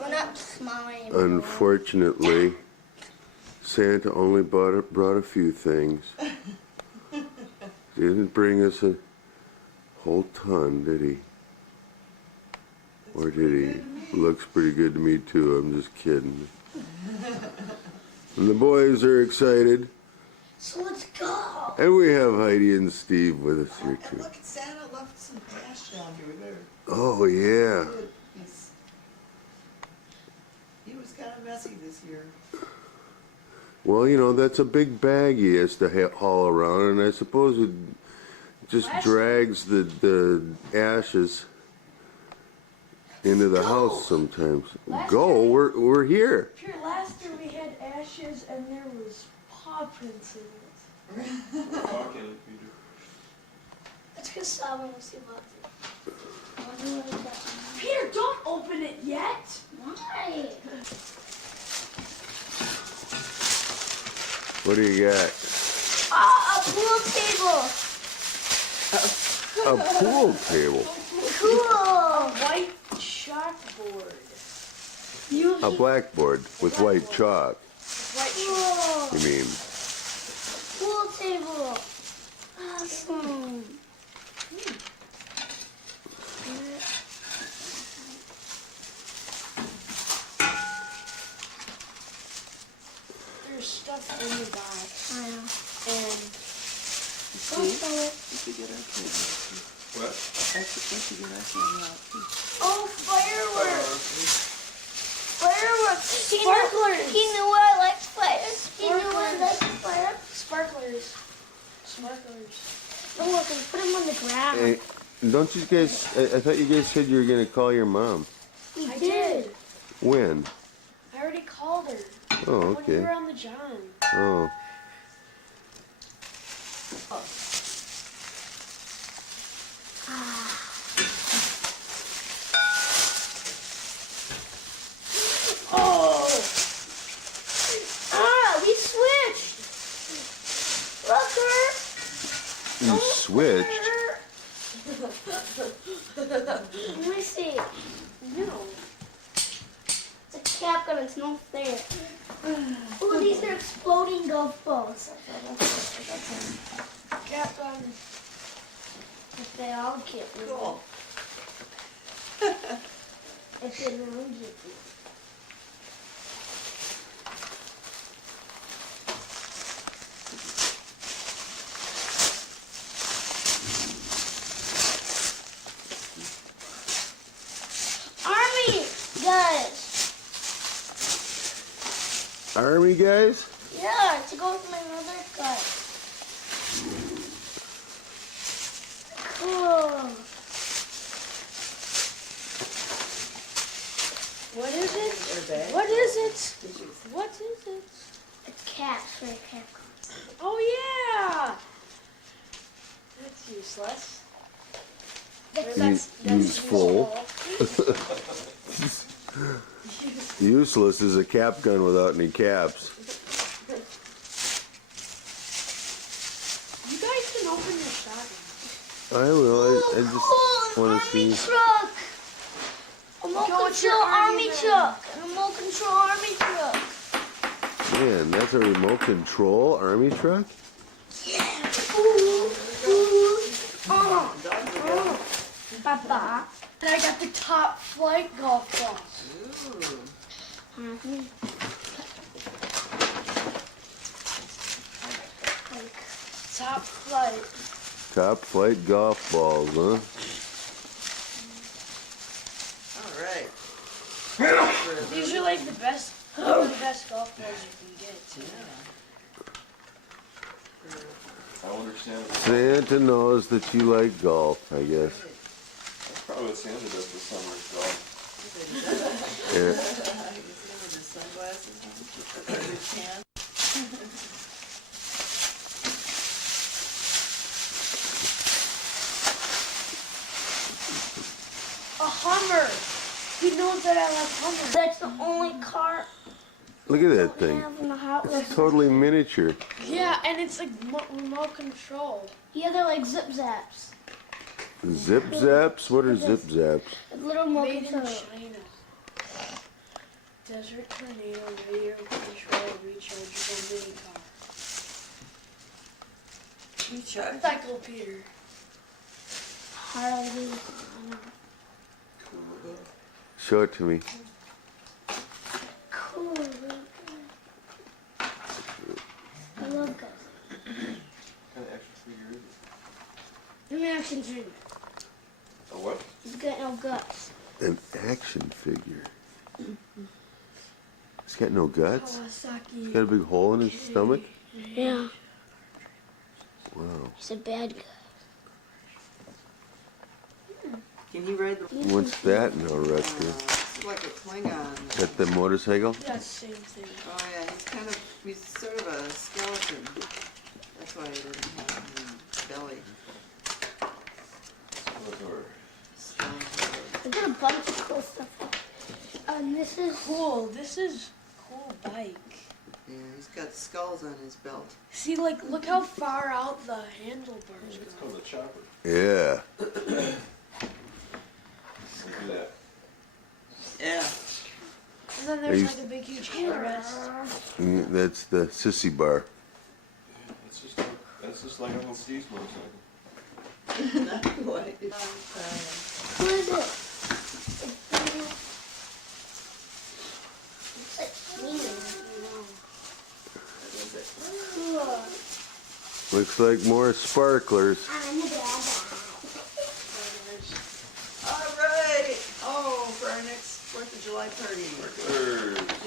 We're not smiling. Unfortunately, Santa only brought a few things. Didn't bring us a whole ton, did he? Or did he? Looks pretty good to me too, I'm just kidding. And the boys are excited. So let's go. And we have Heidi and Steve with us here too. Look, Santa left some cash down here. Oh yeah. He was kind of messy this year. Well, you know, that's a big bag he has to haul around, and I suppose it just drags the ashes into the house sometimes. We're here. Here, last year we had ashes and there was paw prints in it. Let's go solve and we'll see what. Peter, don't open it yet. Why? What do you got? A pool table. A pool table. Cool. A white chalkboard. A blackboard with white chalk. Cool. You mean? Pool table. Awesome. There's stuff in the box. I know. And What? Oh, fireworks! Fireworks! Sparklers! He knew I liked fire. He knew I liked fire. Sparklers. Sparklers. Oh, look, and put them on the ground. Hey, don't you guys? I thought you guys said you were gonna call your mom. We did. When? I already called her. Oh, When we okay. were on the John. Oh. Oh! We switched! Look, her! You switched? Let me see. No. It's a cap gun, it's not fair. Oh, these are exploding golf balls. Cap gun. If they all get me. Cool. If they don't get me. Army guys? Yeah, to go with my mother cut. Cool. What is it? What is it? What is it? It's caps for a cap. Oh yeah! That's useless. Useful. Useless is a cap gun without any caps. You guys can open your shotgun. I will. I just want to see. Truck. A remote control army truck. A remote control army truck. Man, that's a remote control army truck? Yeah. Ooh. Papa. And I got the top flight golf balls. Top flight. Top flight golf balls, huh? All right. These are like the best golf balls you can get. I don't understand. Santa knows that you like golf, I guess. That's probably what Santa does this summer as well. Yeah. A Hummer. He knows that I like Hummer. That's the only car Look at that I thing. have in the Hot Wheels. It's totally miniature. Yeah, and it's like remote control. Yeah, they're like zip zaps. Zip zaps? What are zip zaps? Little remote control. China. Desert tornado, radio control, rechargeable mini car. Recharge? Encyclopedia. Harley. Show it to me. Cool. I love guns. What kind of action figure is it? An action figure. A what? He's got no guts. An action figure. He's got no guts? He's got a big hole in his stomach? Yeah. Wow. He's a bad guy. Can you ride the... What's that now, Rutger? It's like a Klingon. Is that the motorcycle? That's the same thing. Oh yeah, he's sort of a skeleton. That's why he doesn't have any belly. I got a bunch of cool stuff. This is cool. This is cool bike. Yeah, he's got skulls on his belt. See, like, look how far out the handlebars It's go. called a chopper. Yeah. Look at that. Yeah. And then there's like a big, huge handrest. That's the sissy bar. That's just like Uncle Steve's motorcycle. Not quite. Who is it? Looks like more sparklers. All right. Oh, for our next 4th of July party.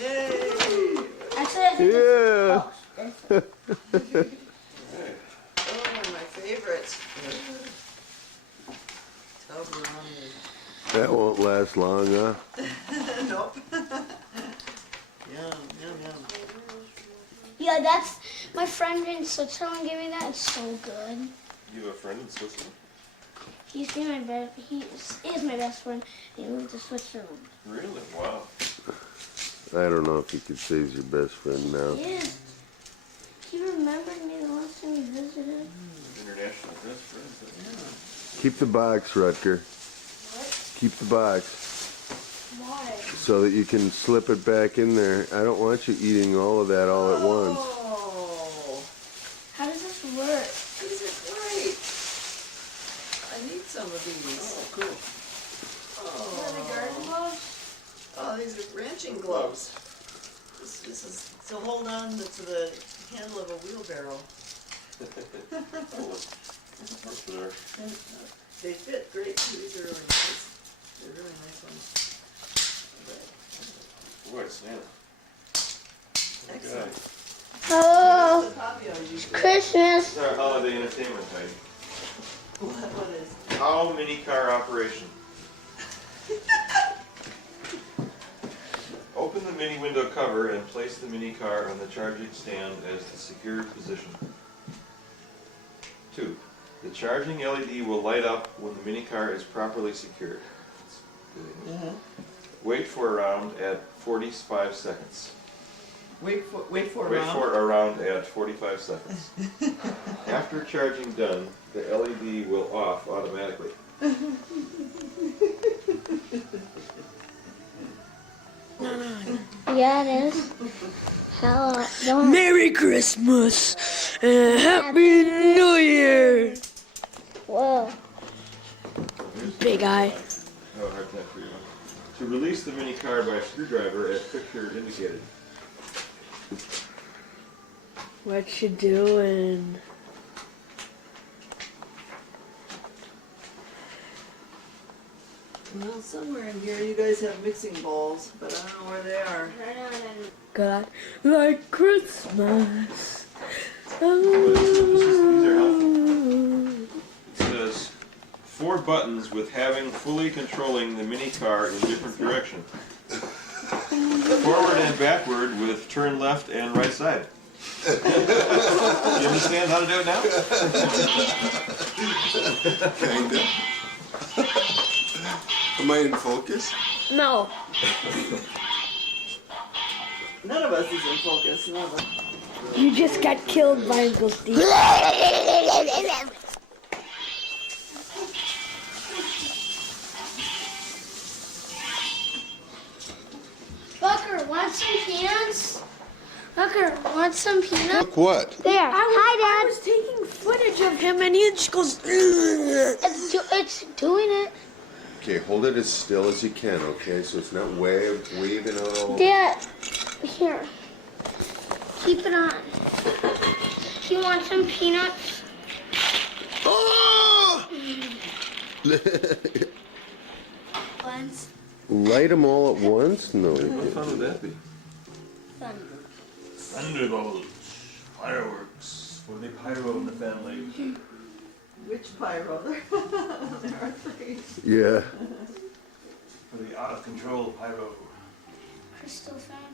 Yay! Yeah. Oh, my favorite. Toblerone. That won't last long, huh? Nope. Yum, yum, yum. Yeah, that's my friend in Switzerland gave me that. It's so good. You have a friend in Switzerland? He's been my best. He is my best friend. He moved to Switzerland. Really? Wow. I don't know if you could say he's your best friend now. Yeah. He remembered me the last time he visited. International best friends. Keep the box, Rutger. What? Keep the box. Why? So that you can slip it back in there. I don't want you eating all of that all at once. Oh, How does this work? these are great. I need some of these. Oh, cool. What are the garden gloves? Oh, these are wrenching gloves. This is to hold on to the handle of a wheelbarrow. And, they fit great too. These are really nice. They're really nice ones. Boy, Santa. Excellent. Oh, It's it's Christmas. This is our holiday entertainment, Heidi. What is? How mini car operation? Open the mini window cover and place the mini car on the charging stand as the secured position. 2. The charging LED will light up when the mini car is properly secured. Wait for around at 45 seconds. Wait for Wait around. for around at 45 seconds. After charging done, the LED will off automatically. Yeah, it is. Hello. Don't. Merry Christmas and Happy New Year. Whoa. Big eye. Oh, hard time for you. To release the mini car by screwdriver as picture indicated. What you doing? Well, somewhere in here you guys have mixing bowls, but I don't know where they are. God, like Christmas. These are helpful. It says 4 buttons with having fully controlling the mini car in different direction. Forward and backward with turn left and right side. You understand how to do it now? Kinda. Am I in focus? No. None of us is in focus. None of us. You just got killed by Uncle Steve. Bucker, want some peanuts? Bucker, want some peanuts? Look what? There. Hi, Dad. I was taking footage of him and he just goes. It's doing it. Okay, hold it as still as you can, okay? So it's not waving out all. Dad, here. Keep it on. Do you want some peanuts? Oh! Once. Light them all at once? No. you What can't. fun would that be? Thunder. Thunderbolts, fireworks. What do they pyro in the family? Which pyro? There are 3. Yeah. For the out of control pyro. Crystal fountain.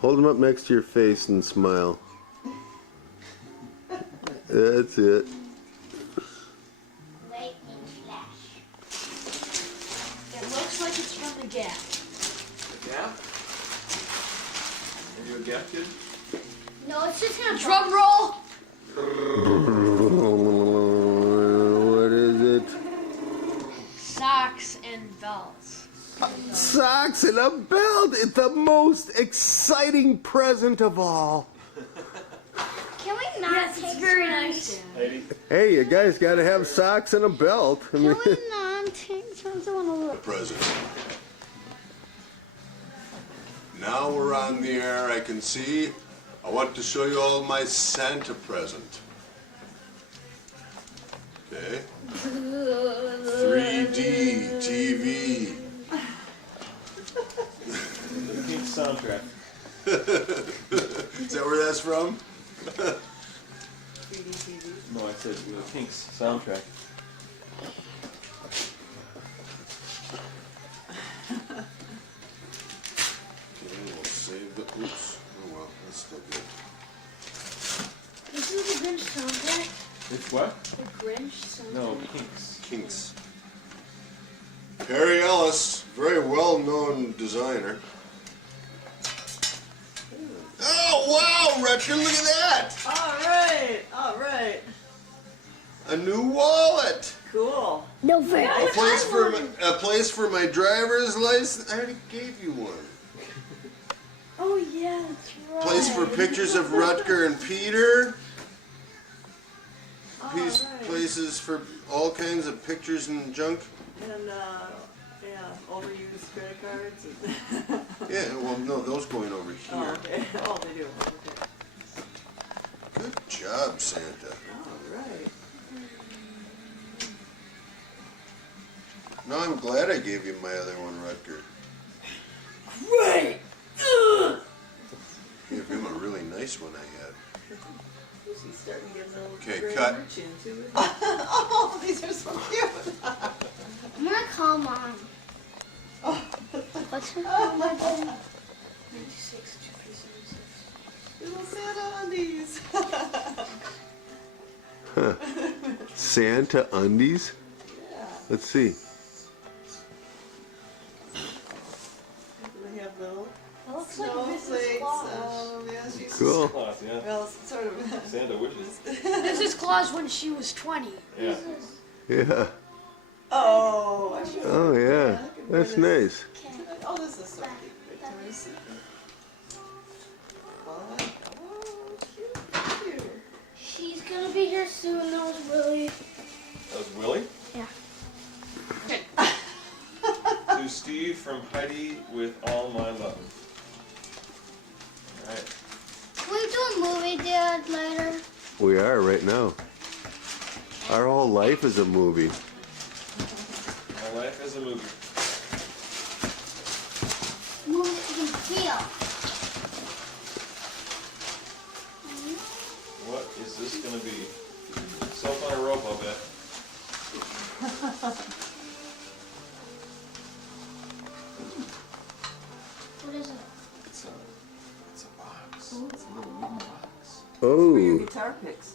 Hold them up next to your face and smile. That's it. Lightning flash. It looks like it's from the Gap. Gap? Are you a Gap kid? No, it's just gonna drum roll. What is it? Socks and belts. Socks and a belt! It's the most exciting present of all. Can we not take very nice? Heidi? Hey, you guys gotta have socks and a belt. I mean, Can we not take something on a little? present. Now we're on the air, I can see. I want to show you all my Santa present. Okay. 3D TV. The Pink soundtrack. Is that where that's from? 3D TV. No, I said the Pink's soundtrack. Okay, we'll save the. Oops. Oh well, that's still good. This is the Grinch soundtrack. It's what? The Grinch? No, Kinks. Kinks. Perry Ellis, very well-known designer. Oh, wow, Rutger, look at that! All right. A new wallet! Cool. No fair. A place for my driver's license. I already gave you one. Oh yeah, that's right. Place for pictures of Rutger and Peter. Places for all kinds of pictures and junk. And overused credit cards. Yeah, well, no, those going over here. Oh, okay. Oh, they do. Okay. Good job, Santa. All right. No, I'm glad I gave you my other one, Rutger. Great. Gave him a really nice one I had. She's starting to get a little Okay, gray cut. merch into it. Oh, these are so cute. I'm gonna call Mom. What's her Oh, number? 96, 2376. Little Santa undies. Huh. Santa undies? Yeah. Let's see. They have little That looks like a snowflakes. Mrs. Claus. Yeah, she's Cool. Claus, yeah. Well, sort of. Santa wishes. Mrs. Claus when she was 20. Yeah. Yeah. Oh, I should. Oh, yeah. That's nice. Oh, this is so cute. Victoria's Secret. Oh, cute. She's gonna be here soon, knows Willie. That was Willie? Yeah. To Steve from Heidi with all my love. Alright. Can we do a movie, Dad, later? We are right now. Our whole life is a movie. My life is a movie. Movie that you can feel. What is this going to be? Self on a rope, I'll bet. What is it? It's a box. It's a little wooden box. For your Oh, guitar picks.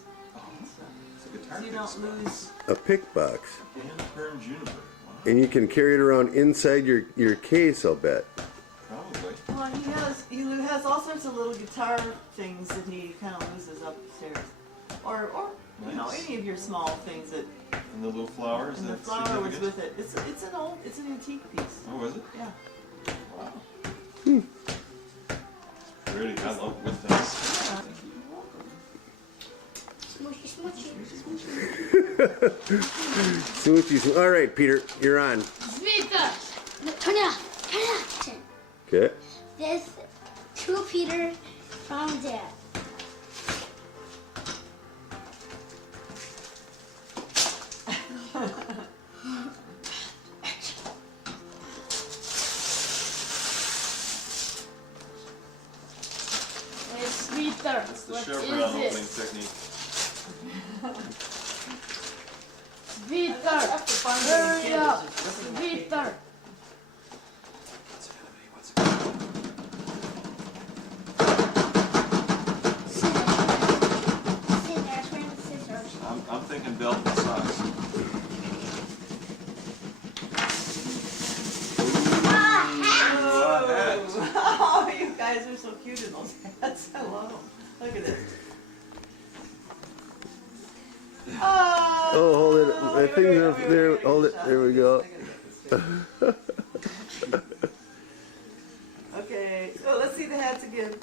It's a guitar So you pick don't spot. lose. a pick box. And Perm Juniper. Wow. And you can carry it around inside your case, I'll bet. Probably. Well, he has all sorts of little guitar things that he kind of loses upstairs, or you know, Nice. any of your small things that. And the little flowers. And the that's flower was significant? with it. It's an antique piece. Oh, was it? Yeah. Wow. Pretty. I love wood things. Smushy, smushy. Smoochy. All right, Peter, you're on. Zvita! No, turn it off. Turn it off. Okay. This to Peter from Dad. It's sweeter. It's the What chevron is opening it? technique. Sweeter. Hurry up. Sweeter. I'm thinking belt and socks. Oh, you guys are so cute in those hats. I love them. Look at this. Oh, hold it. I think there. Hold it. There we go. Okay, so let's see the hats again.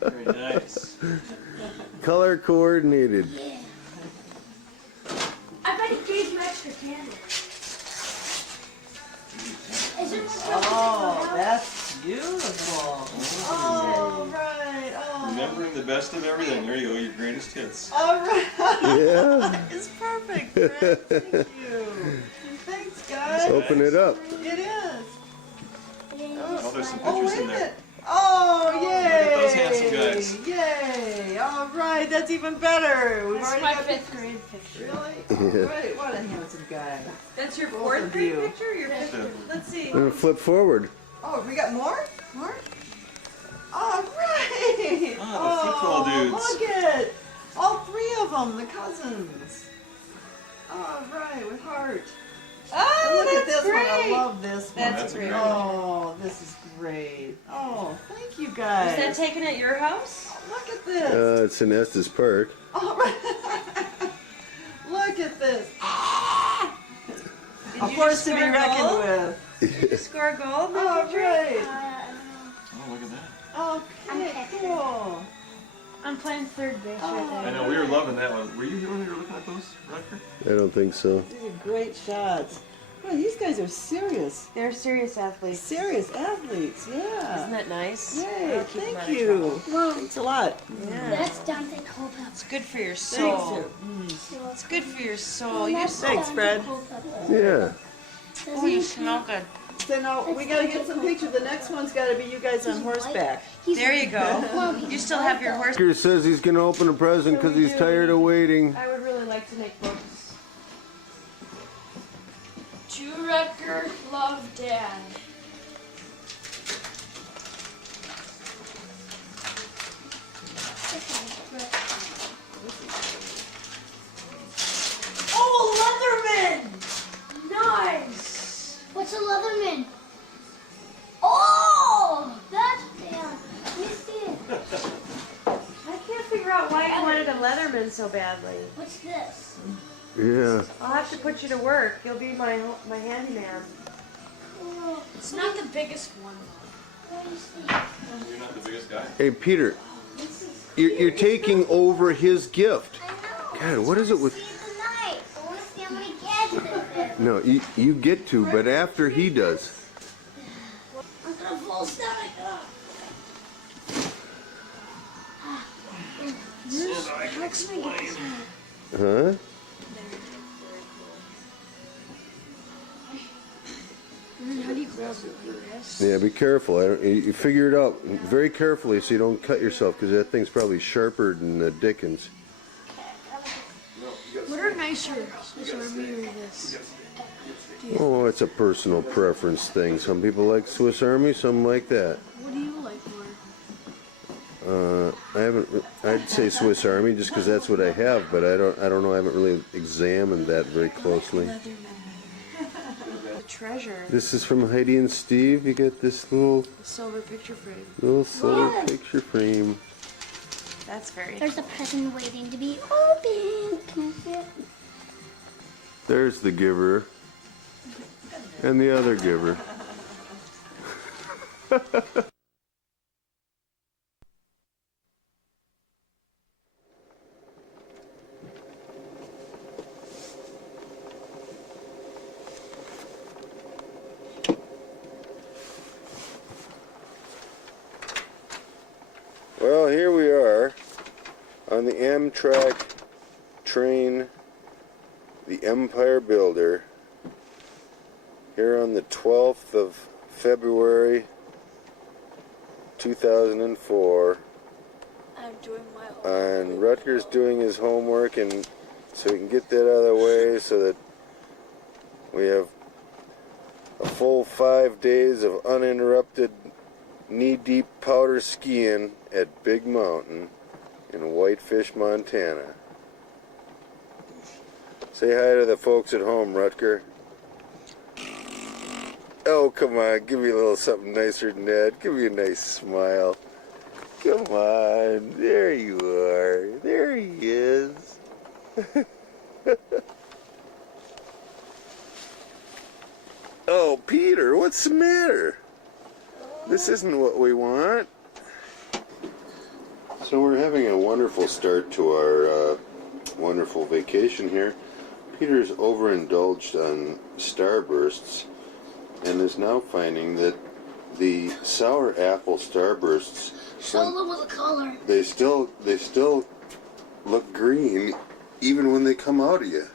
Very nice. Color coordinated. I bet he gave you extra candy. Oh, that's beautiful. Oh, right. Oh. Remembering the best of everything. There you go, your greatest hits. All right. Yeah. It's perfect, Fred. Thank you. Thanks, guys. Let's open it up. It is. Oh, there's some Oh, pictures wait in a there. minute. Oh, yay. Look at those handsome guys. Yay. All right, that's even better. We've That's already my got 5th grade picture. Really? Yeah. All right, what a handsome guy. That's your Both fourth of grade you. picture? Your Yeah. fifth? Let's see. I'm gonna flip forward. Oh, we got more? More? All right. football dudes. Look at all three of them, the cousins. All right, with heart. Oh, look at that's this one. I great. love this one. That's great. Oh, this is great. Oh, thank you guys. Is that taken at your house? Look at this. It's in Estes Park. All right. Look at this. A force to be reckoned with. Did you score gold? All right. Oh, look at that. Okay, cool. I'm playing third base right there. I know, we were loving that one. Were you here when you were looking at those, Rutger? I don't think so. These are great shots. Boy, these guys are serious. They're serious athletes. Serious athletes, yeah. Isn't that nice? Yay, I'll keep them out thank of you. trouble. Thanks a lot. Yeah. That's Dante Culpepper. It's good for your Thanks. soul. It's good for your soul. You're so Thanks, Fred. Yeah. Oh, you smell good. So now we gotta get some pictures. The next one's gotta be you guys on horseback. There you go. You still have your horse. Rutger says he's going to open a present because he's tired of waiting. I would really like to make books. To Rutger, love, Dad. Oh, Leatherman! Nice! What's a Leatherman? Oh, that's damn. Let me see it. I can't figure out why you wanted a Leatherman so badly. What's this? Yeah. I'll have to put you to work. You'll be my handyman. Oh, it's not the biggest one. Let me see. You're not the biggest guy. Hey, Peter, you're taking over his gift. God, what is it with... I want to see how many gadgets there. No, you get to, but after he does. I'm gonna fall stomach up. I can explain. Huh? How do you close it? Yeah, be careful. You figure it out very carefully so you don't cut yourself, because that thing's probably sharper than Dickens. What are nicer? This Army or this? Oh, it's a personal preference thing. Some people like Swiss Army, some like that. What do you like more? I'd say Swiss Army just because that's what I have, but I don't know. I haven't really examined that very closely. The treasure. This is from Heidi and Steve. You get this little Silver picture frame. silver picture frame. That's very There's a present waiting to be opened. Can I see it? There's the giver and the other giver. Well, here we are on the Amtrak train, the Empire Builder, here on the 12th of February 2004. I'm doing my And Rutger's doing his homework, and so we can get that out of the way so that we have a full 5 days of uninterrupted knee-deep powder skiing at Big Mountain in Whitefish, Montana. Say hi to the folks at home, Rutger. Oh, come on, give me a little something nicer than that. Give me a nice smile. Come on, there you are. There he is. Oh, Peter, what's the matter? This isn't what we want. So we're having a wonderful start to our wonderful vacation here. Peter's overindulged on Starbursts and is now finding that the sour apple Starbursts, Show them with a color. they still look green even when they come out of you.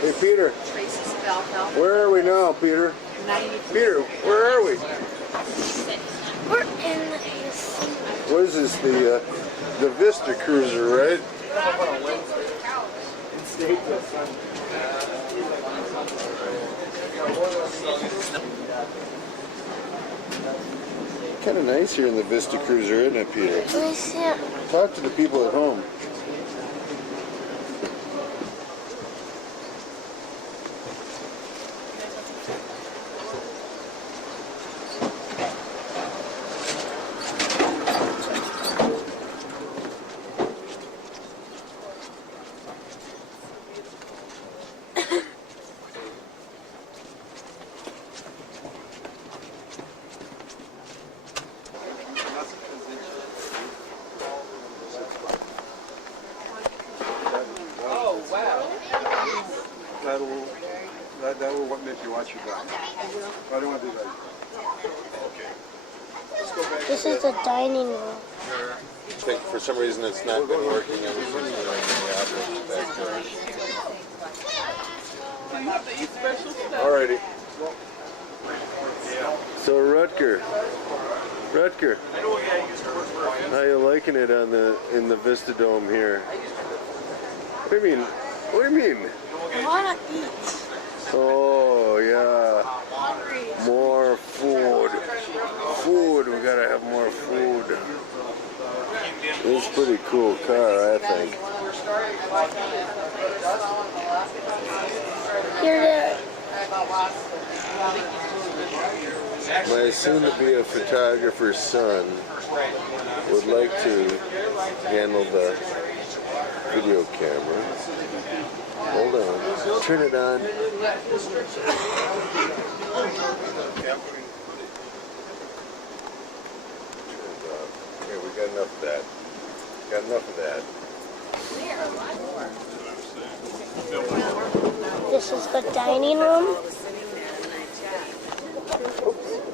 Hey Peter, where are we now, Peter? Peter, where are we? We're in this. What is this? The Vista Cruiser, right? Kind of nice here in the Vista Cruiser, isn't it, Peter? Talk to the people at home. That will what make you watch your back. I don't want to do that. Okay. This is the dining room. I think for some reason it's not been working. I was just doing the opposite back there. Alrighty. So Rutger, how you liking it on in the Vista Dome here? What do you mean? What do you mean? I want to eat. Oh yeah, more food. We gotta have more food. It's a pretty cool car, I think. My soon-to-be photographer's son would like to handle the video camera. Hold on. Turn it on. Okay, we got enough of that. Got enough of that. This is the dining room.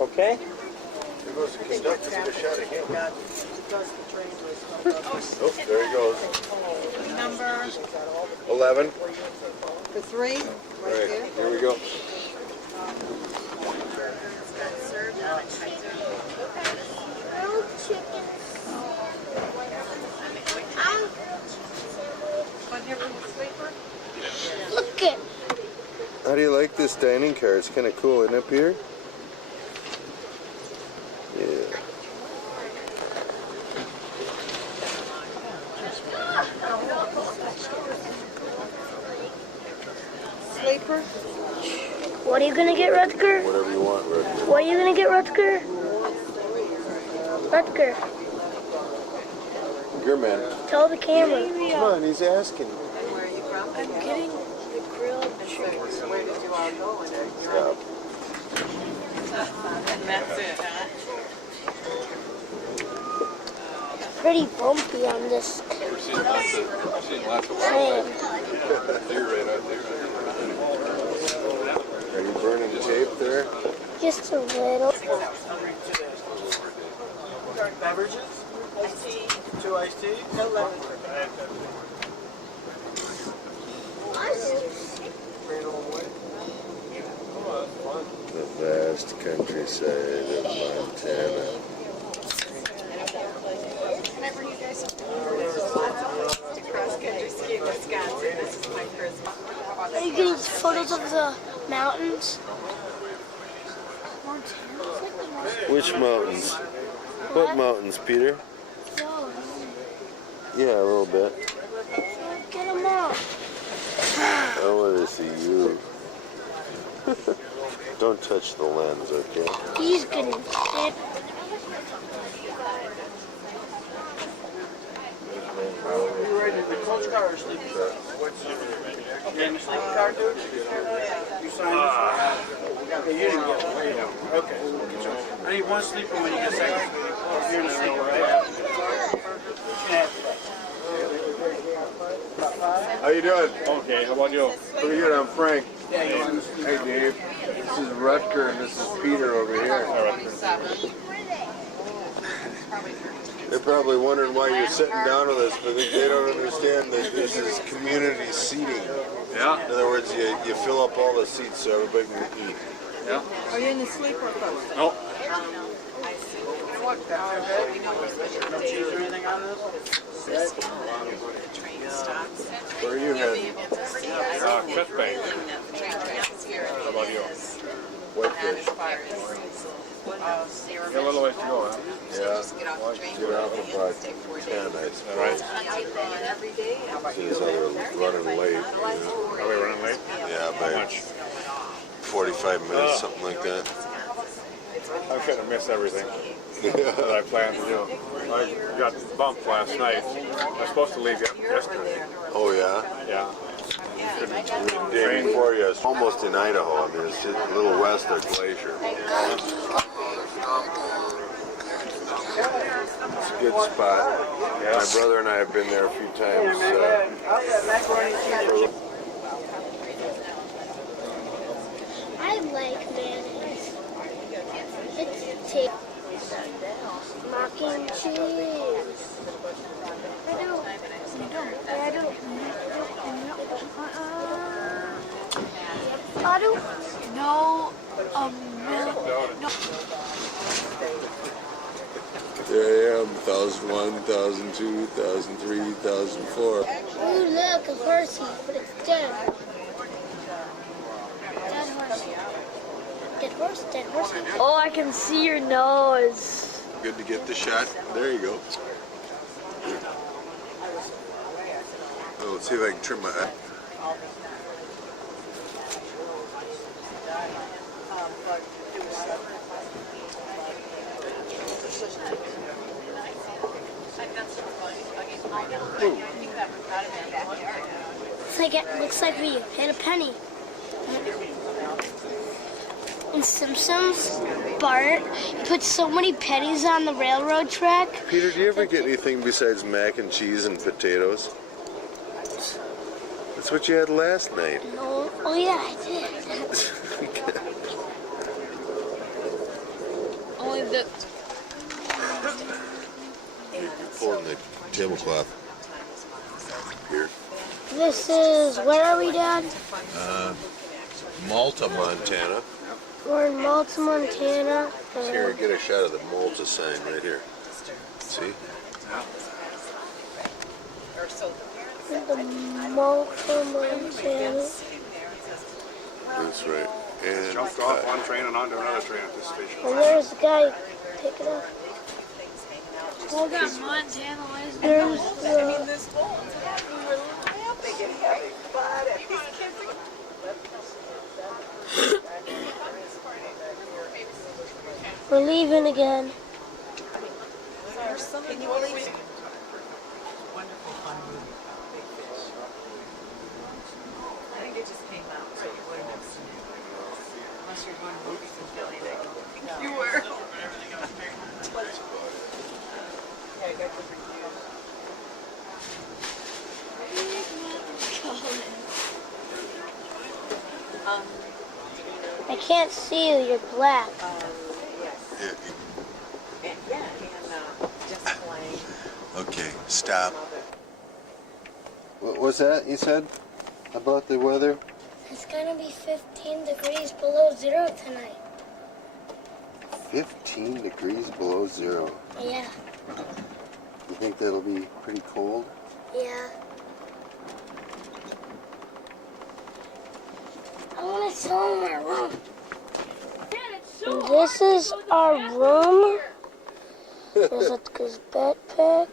Okay. There goes the conductor. Get a shot of him. Oh, there he goes. Number 11. the 3. All right, here we go. Look it. How do you like this dining car? It's kind of cool, isn't it, Peter? Yeah. Sleeper. What are you gonna get, Rutger? Whatever you want, Rutger. What are you gonna get, Rutger? Rutger, Good man. tell the camera. Come on, he's asking. I'm getting the grilled chicken. Where did you all go? Stop. And that's it, huh? Pretty bumpy on this We're seeing lots of train. deer right out there. Are you burning tape there? Just a little. Beverages? Iced tea. 2 iced tea? No lemon. The vast countryside of Montana. Whenever you guys to cross-country ski in Wisconsin, this is my Christmas. Are you getting photos of the mountains? Which mountains? What mountains, Peter? Yeah, a little bit. Get them all. I want to see you. Don't touch the lens, okay? He's gonna sit. You ready to the coach car or sleeping car? You in the sleeping car, dude? You signed this? Okay, you didn't get it. Okay. I need one sleeper when you get second. You're in the sleeper, right? How you doing? Okay, how about you? Pretty good, I'm Frank. Yeah, you want Hey, Dave. This is Rutger and this is Peter over here. They're probably wondering why you're sitting down with us, but they don't understand that this is community seating. Yeah. In other words, you fill up all the seats so everybody can eat. Yeah. Are you in the sleeper coach? No. what? That's okay. No cheese or anything on this? Where are you heading? Chest bang. How about you? Whitefish. Got a little ways to go, huh? Yeah. Get out for about 10, I suppose. Right. Seems like we're running late. Are we running late? Yeah, How by much? 45 minutes, something like that. I'm going to miss everything that I planned to do. I got bumped last night. I was supposed to leave yesterday. Oh, yeah? Yeah. The day before you, it's almost in Idaho. I mean, it's just a little west of Glacier. It's a good spot. My brother and I have been there a few times. I like mayonnaise. It's tasty. Mac and cheese. I don't know. No. There I am, 1001, 1002, 1003, 1004. Ooh, look, a horsey, but it's dead. Dead horsey. Dead horse, dead horse. Oh, I can see your nose. Good to get the shot. There you go. Oh, let's see if I can trim my eye. Looks like we hit a penny. In Simpsons, Bart put so many pennies on the railroad track. Peter, do you ever get anything besides mac and cheese and potatoes? That's what you had last night. No. Oh yeah, I did. Only the... Pulling the tablecloth. Here. This is, where are we, Dad? Malta, Montana. We're in Malta, Montana. Here, get a shot of the Malta sign right here. See? The Malta, Montana. That's right. And Jumped off one train and onto another train at this station. And there's the guy picking up. Hold on, Montana, There's We're leaving again. Can you believe it? I think it just came out, so you wouldn't have seen it. Unless you're going to movies in Philly, I think you were. Yeah, I got good reviews. I can't see you, you're black. Yes. And just plain. okay, stop. What was that you said about the weather? It's gonna be 15 degrees below zero tonight. 15 degrees below zero. Yeah. You think that'll be pretty cold? Yeah. I want to show my room. This is our room. There's his backpack.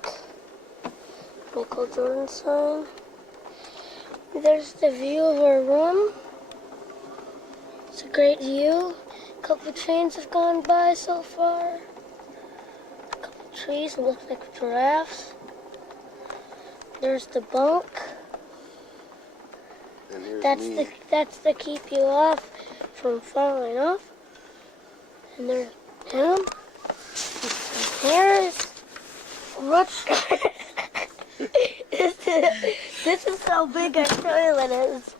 Michael Jordan sign. There's the view of our room. It's a great view. A couple trains have gone by so far. A couple trees look like giraffes. There's the bunk. And here's That's to keep you off from falling off. And there's him. Here's what's this is how big our toilet is.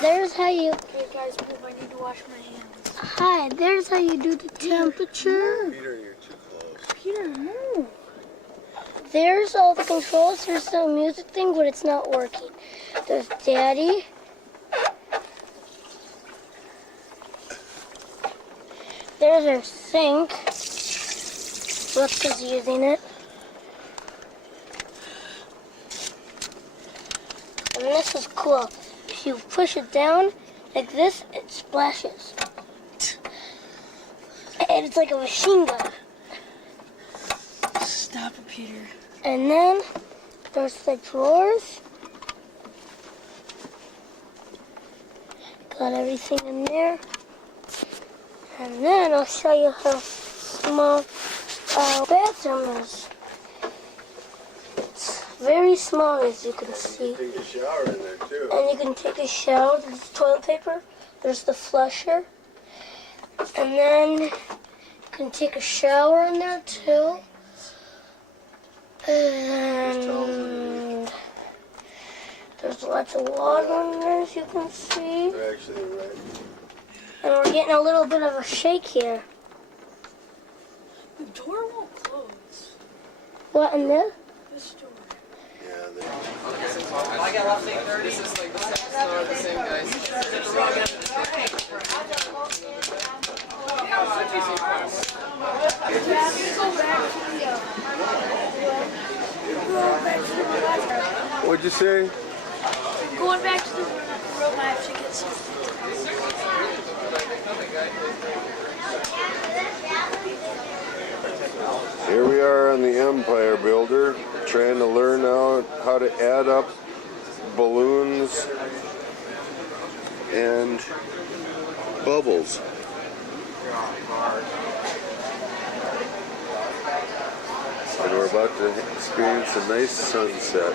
There's how you. Okay, guys, move. I need to wash my hands. Hi, there's how you do the temperature. Peter, you're too close. Peter, move. There's all the controls. There's the music thing, but it's not working. There's Daddy. There's our sink. Brooks is using it. And this is cool. If you push it down like this, it splashes. And it's like a machine gun. Stop it, Peter. And then there's the drawers. Got everything in there. And then I'll show you how small our bathroom is. It's very small, as you can see. Take a shower in there too. And you can take a shower. There's toilet paper. There's the flusher. And then you can take a shower in there too. And there's lots of water in there, as you can see. You're actually right. And we're getting a little bit of a shake here. The door won't close. What in there? This door. Yeah, I got left 8:30. This is like the second floor, the same guys. What'd you say? Going back to the room, I have to get something. Here we are on the Empire Builder, trying to learn out how to add up balloons and bubbles. And we're about to experience a nice sunset.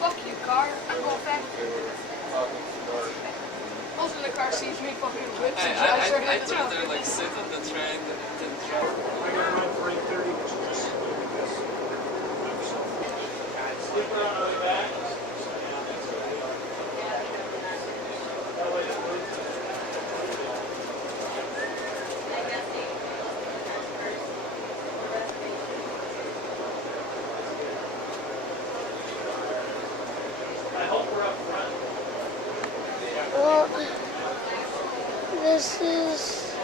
Fuck you, car. I'm going back. Most of the car sees me fucking whips and drives right into the They're like sit on the train, then drive. Well, this is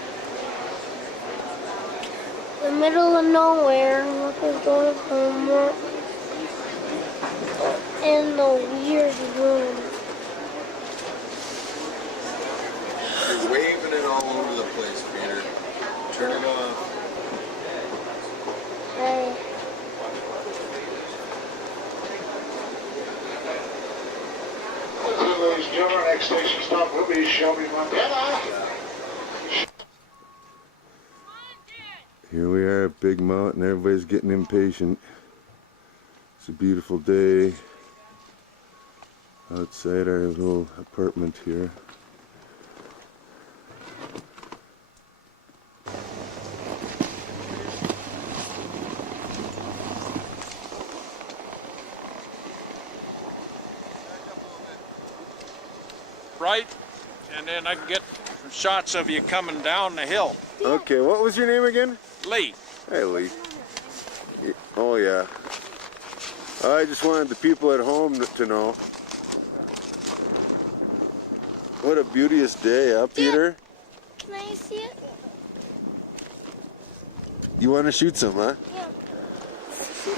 the middle of nowhere. Look, we're going homework in the weird room. You're waving it all over the place, Peter. Turn it off. Hey. Ladies and gentlemen, next station stop will be Shelby, Montana. Here we are at Big Mountain. Everybody's getting impatient. It's a beautiful day outside our little apartment here. Right, and then I can get some shots of you coming down the hill. Okay, what was your name again? Lee. Hey, Lee. Oh, yeah. I just wanted the people at home to know. What a beauteous day, huh, Peter? Can I see it? You want to shoot some, huh? Yeah.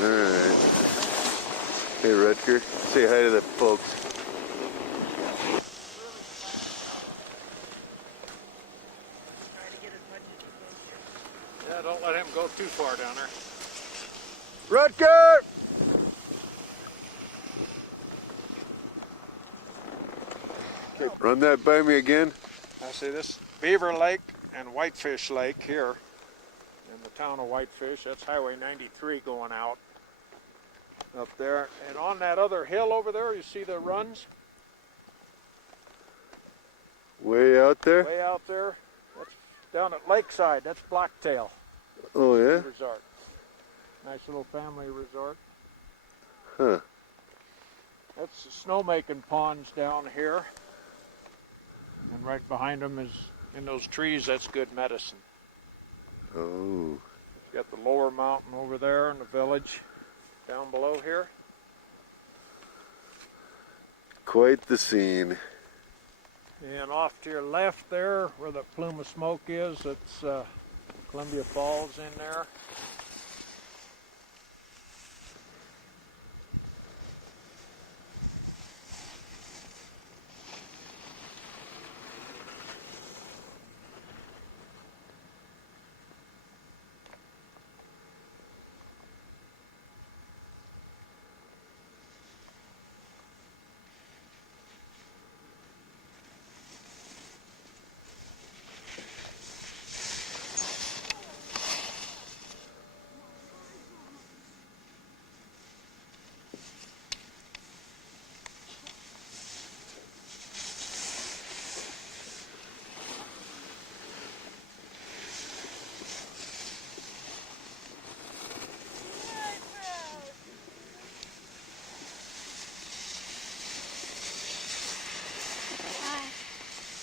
All right. Hey, Rutger, say hi to the folks. Yeah, don't let him go too far down there. Rutger! Okay, run that by me again. I see this Beaver Lake and Whitefish Lake here in the town of Whitefish. That's Highway 93 going out up there. And on that other hill over there, you see the runs? Way out there? Way out there. That's down at Lakeside. That's Blacktail. Oh, yeah? Resort. Nice little family resort. Huh. That's the snowmaking ponds down here. And right behind them is, in those trees, that's good medicine. Oh. Got the lower mountain over there and the village down below here. Quite the scene. And off to your left there, where the plume of smoke is, it's Columbia Falls in there.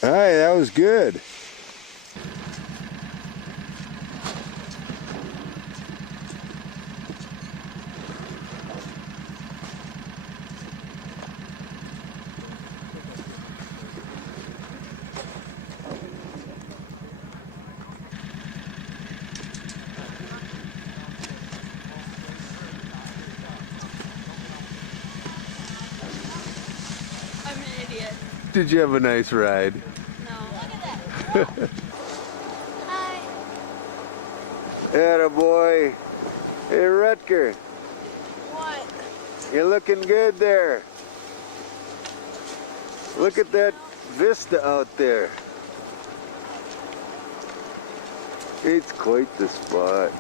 Hi, that was good. I'm an idiot. Did you have a nice ride? No. Look at that. Hi. Atta boy. Hey, Rutger. What? You're looking good there. Look at that vista out there. It's quite the spot.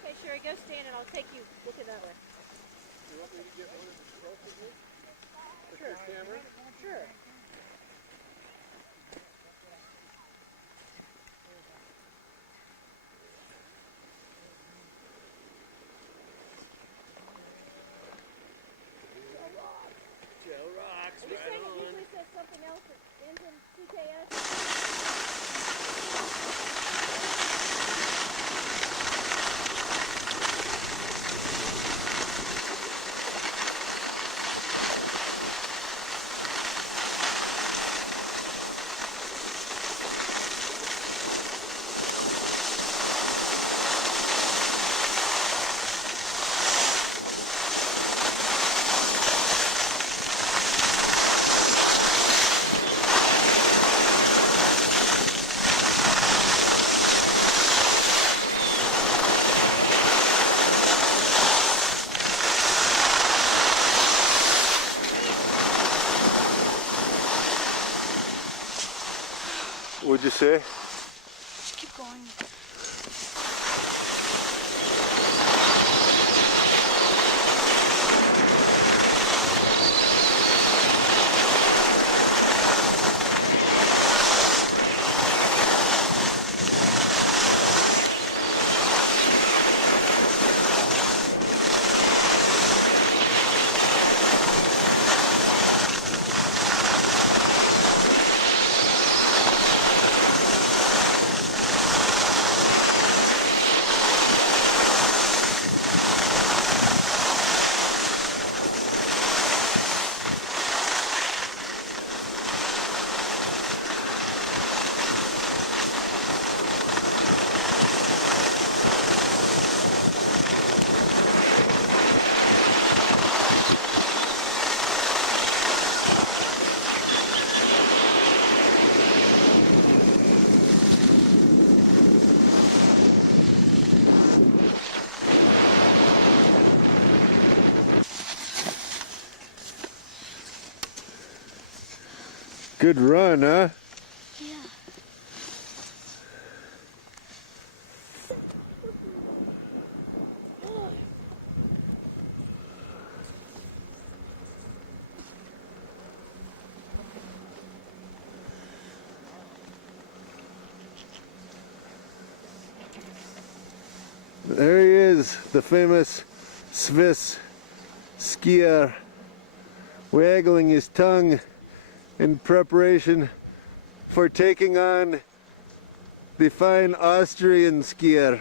Okay, Sherry, go stand and I'll take you. Look at that way. You want me to get one of the stroke of me? Sure. Camera? Sure. Joe rocks, You right said it on. usually says something else that ends in CKS. What'd you say? Just keep going. Good run, huh? Yeah. There he is, the famous Swiss skier, waggling his tongue in preparation for taking on the fine Austrian skier,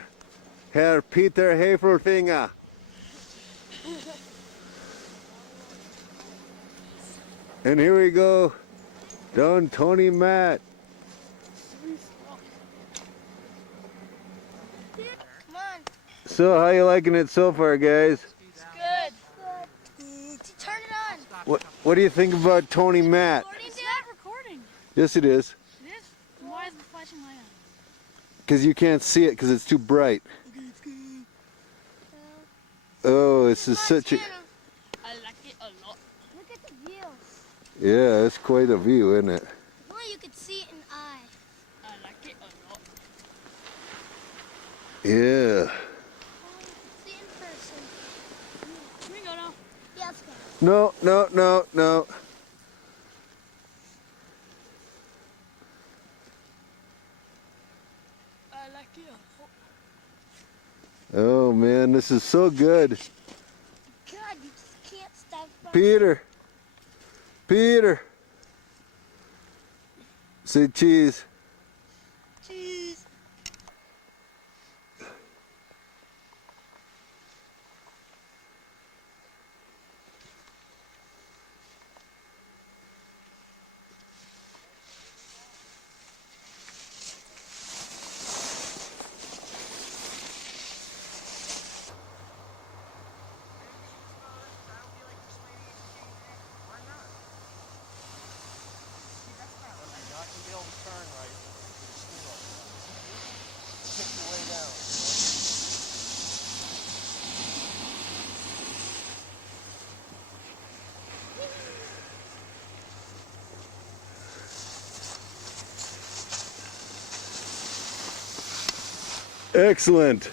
Herr Peter Haferfinger. And here we go, down Tony Matt. Come on. So how you liking it so far, guys? It's good. Turn it on. What do you think about Tony Matt? It's not recording. Yes, it is. It is? Why is it flashing my eye? Because you can't see it because it's too bright. Oh, this is such a... I like it a lot. Look at the view. Yeah, it's quite a view, isn't it? Well, you could see it in eye. I like it a lot. Yeah. See it in person. Can we go now? Yeah, let's go. No, no, no, no. I like it a lot. Oh man, this is so good. God, you just can't stop. Peter. Peter. Say cheese. Cheese. Excellent.